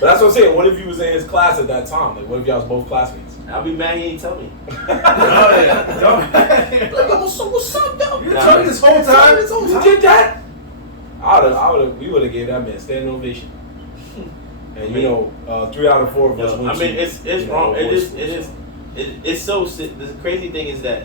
that's what I'm saying. What if you was in his class at that time? Like, what if y'all was both classmates? I'll be mad he ain't tell me. Oh, yeah. Like, yo, what's up, though? You told me this whole time. This whole You time. did that? We would have gave that man standing ovation. And you know, 3 out of 4 of us Yo, went I mean, to, it's you know, wrong. awards. It's so. The crazy thing is that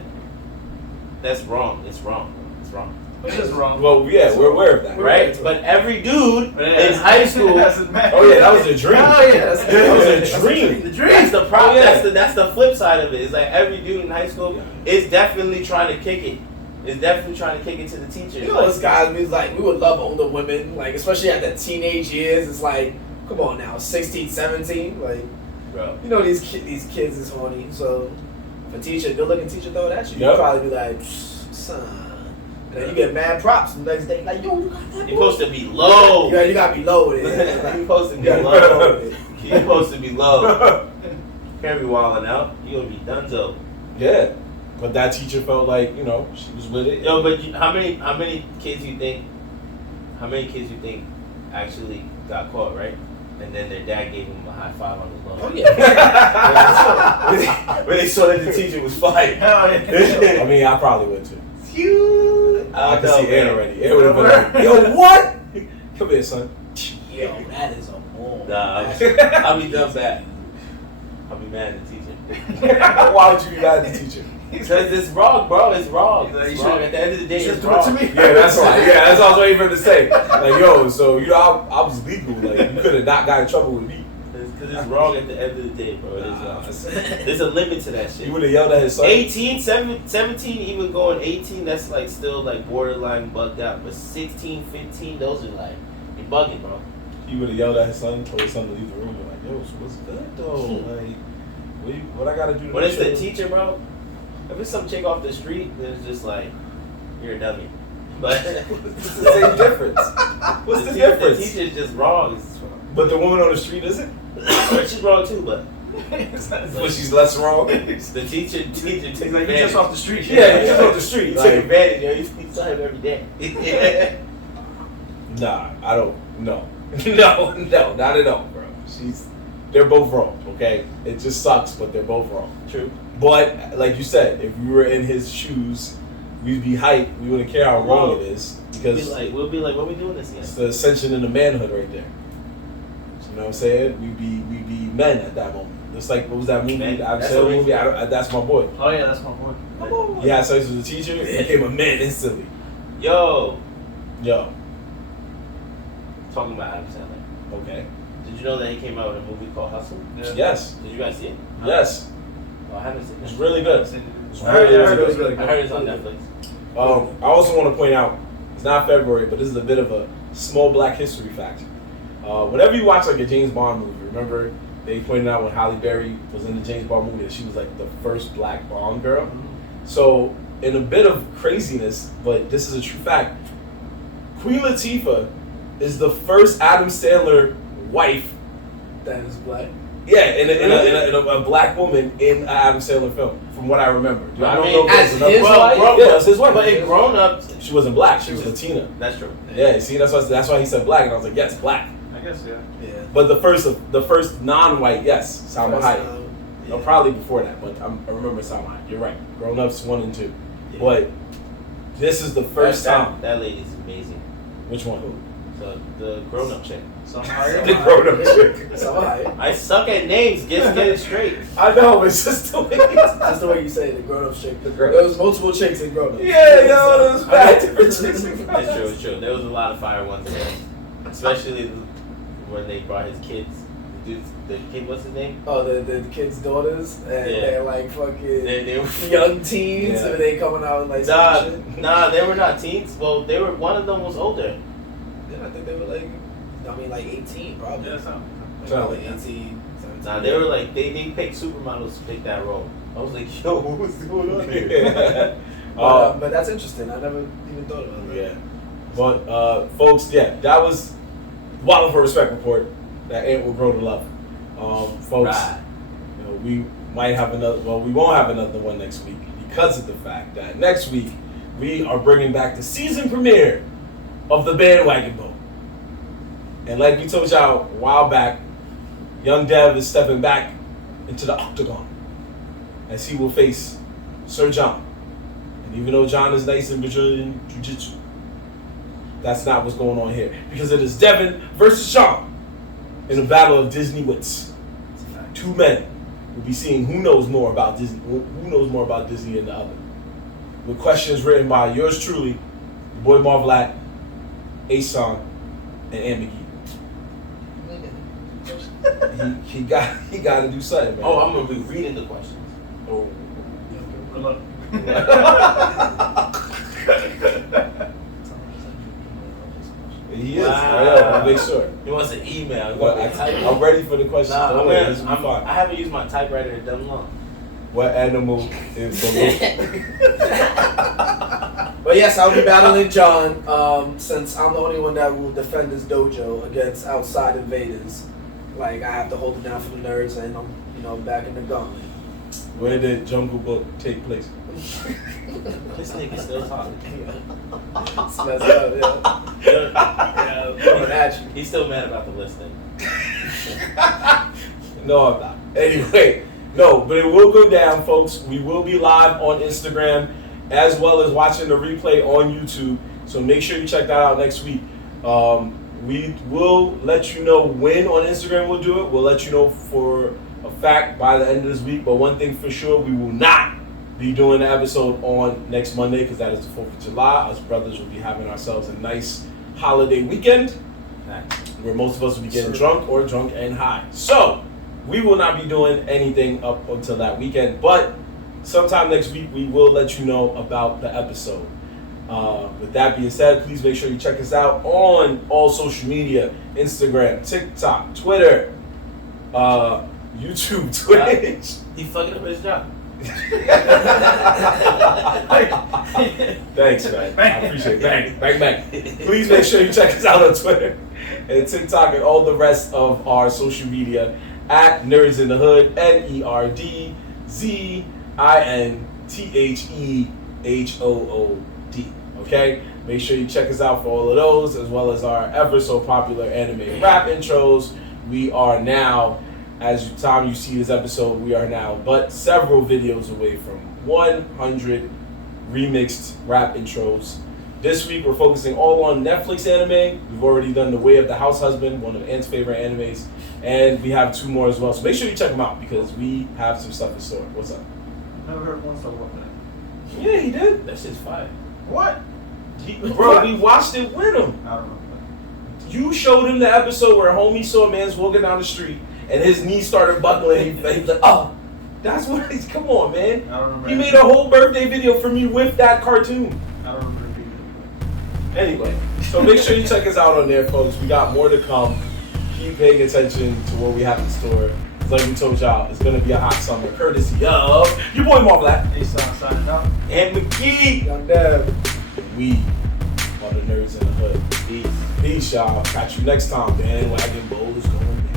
that's wrong. It's wrong. It's wrong. It is wrong. Well, yeah, we're aware of that. Right? But every dude Yeah, in high school. that's his man. Oh yeah, that was a dream. Oh yeah, that's That was that's a dream. The dream. That's the problem. Oh, yeah. That's the flip side of it. It's like every dude in high school is definitely trying to kick it. Is definitely trying to kick it to the teachers. You know, those guys, we would love older women, like, especially at the teenage years. It's like, come on now, 16, 17. Like, bro. you know, these kids is horny. So, if a teacher, good looking teacher, throw it at you, Yep. you'd probably be like, son. And then you get mad props the next day. Like, yo, you got that You're boy? supposed to be low. Yeah, you gotta be low with it. You're supposed to be You gotta be low. low with it. You're supposed to be low. Can't be wilding out. You gonna be donezo. Yeah, but that teacher felt like, you know, she was with it. Yo, but how many kids you think actually got caught, right? And then their dad gave them a high five on the low. Oh, yeah. When they saw that the teacher was fired. Hell yeah. I mean, I probably would too. I can see Ann already. It would have been like, yo, what? Come here, son. Yo, that is a ball. Nah, I'll be done bad. I'll be mad at the teacher. Why would you be mad at the teacher? Because it's wrong, bro. It's wrong. He's like, It's you wrong. should- At the end of the day, You it's should do it to wrong. me. Yeah, that's right. Yeah, that's what I was waiting for him to say. Like, yo, so, you know, I was legal. Like, you could have not got in trouble with me. Because it's wrong at the end of the day, bro. It is Nah, wrong. that's- There's a limit to that You shit. would have yelled at his son. 18, 17, even going 18, that's like still like borderline bugged out. But 16, 15, those are like, you're bugging, bro. He would have yelled at his son, told his son to leave the room, and like, yo, so what's good though? Like, what I gotta do to When make it's the sure- teacher, bro, if it's some chick off the street, then it's just like, you're a dummy. But It's the same difference. What's the difference? The teacher's just wrong. It's wrong. But the woman on the street isn't? She's wrong too, but But she's less wrong? the teacher takes He's like, you advantage. just off the street. Yeah, he's just off the street. You take Like, advantage, yo. You saw him every day. nah, I don't. No, no, not at all, bro. They're both wrong. Okay, it just sucks, but they're both wrong. True. But like you said, if we were in his shoes, we'd be hyped. We wouldn't care how wrong it is because We'll be like, what are we doing this it's again? the ascension into manhood right there. You know what I'm saying? We'd be men at that moment. Just like what was that movie? Men. I've That's said what movie. That's my boy. Oh yeah, that's my boy. He had sex with the teacher. He became a man instantly. Yo, Yo, talking about Adam Sandler. okay. Did you know that he came out with a movie called Hustle? Yeah. Yes, Did you guys see it? yes. Oh, I haven't seen It's it. really good. It's I heard it was really I heard it's on Netflix. I also want to point out, it's not February, but this is a bit of a small Black history fact. Whenever you watch like a James Bond movie, remember they pointed out when Halle Berry was in the James Bond movie that she was like the first Black Bond girl. So in a bit of craziness, but this is a true fact, Queen Latifah is the first Adam Sandler wife That is black. Yeah, in a black woman in an Adam Sandler film, from what I remember. I don't know as if it was his wife? Yeah, as his wife. But in Grown Ups, she wasn't black. She was Latina. that's true. Yeah, see, that's why he said black, and I was like, yes, black. I guess, yeah. Yeah. But the first non-white, yes, Salma Hayek. No, probably before that, but I remember Salma Hayek. You're right. Grown Ups 1 and 2. Yeah. But this is the first time. That lady's amazing. Which one? The Grown Up chick. Some higher. The Grown Up chick. I suck at names. Get it straight. I know, it's just the way. That's the way you say it, the grown-up chick. There was multiple chicks in grown-ups. Yeah, yo, there was bad different chicks. It's true. There was a lot of fire ones there, especially when they brought his kids. The kid, what's his name? Oh, the kids' daughters, and they're like fucking They were young teens, and they coming out and like some shit. Nah, they were not teens. Well, they were. One of them was older. Yeah, I think they were like, 18 probably. Yeah, something. Like 18, 17. Nah, they were like they picked supermodels to pick that role. I was like, yo, what's going on here? But that's interesting. I never even thought about that. Yeah, but folks, yeah, that was Wildin for Respect report. That Ant will grow to love. Folks, Right. you know, we might have another. Well, we won't have another one next week because of the fact that next week we are bringing back the season premiere of the Bandwagon Boat. And like we told y'all a while back, Young Dev is stepping back into the octagon as he will face Sir John. And even though John is nice in Brazilian Jiu-Jitsu, that's not what's going on here. Because it is Devin versus John in a battle of Disney wits. Two men will be seeing who knows more about Disney than the other. With questions written by yours truly, your boy Marvelat, Asan, and Ant McGee. He got to do something, man. Oh, I'm gonna be reading the questions. Oh. Good luck. He is. Wow. Yeah, I'll make sure. He wants an email. But I'm ready for the questions. Nah, Don't worry, this will be fine. I haven't used my typewriter in dumb long. What animal is the But yes, I'll be battling John, since I'm the only one that will defend this dojo against outside invaders. Like, I have to hold it down for the nerds, and I'm, back in the gauntlet. Where did Jungle Book take place? This nigga still talking. It's messed up, yeah. Coming at you. He's still mad about the listing. No, I'm not. Anyway, no, but it will go down, folks. We will be live on Instagram as well as watching the replay on YouTube. So make sure you check that out next week. We will let you know when on Instagram we'll do it. We'll let you know for a fact by the end of this week. But one thing for sure, we will not be doing the episode on next Monday because that is the 4th of July. Us brothers will be having ourselves a nice holiday weekend where most of us will be getting drunk or drunk and high. So we will not be doing anything up until that weekend. But sometime next week, we will let you know about the episode. With that being said, please make sure you check us out on all social media: Instagram, TikTok, Twitter, YouTube, Twitch. He fucking up his job. Thanks, man. I appreciate it. Bang. Please make sure you check us out on Twitter and TikTok and all the rest of our social media at Nerdz in the Hood, NerdZinThehood. Okay? Make sure you check us out for all of those, as well as our ever so popular anime rap intros. We are now, as the time you see this episode, we are now but several videos away from 100 remixed rap intros. This week we're focusing all on Netflix anime. We've already done The Way of the House Husband, one of Ant's favorite animes, and we have 2 more as well. So make sure you check them out because we have some stuff in store. What's up? Never heard one star about that. Yeah, he did. That shit's fire. What? Bro, we watched it with him. I don't know. You showed him the episode where homie saw a man's walking down the street and his knee started buckling. He was like, oh, that's what he's, come on, man. I don't remember. He made a whole birthday video for me with that cartoon. I don't remember it. Anyway, so make sure you check us out on there, folks. We got more to come. Keep paying attention to what we have in store. Like we told y'all, it's going to be a hot summer, courtesy of your boy Marvelat. Asan signing out. And McGee. Young Dev. We are the Nerdz in the Hood. Peace, y'all. Catch you next time. Bandwagon Bowl is going down.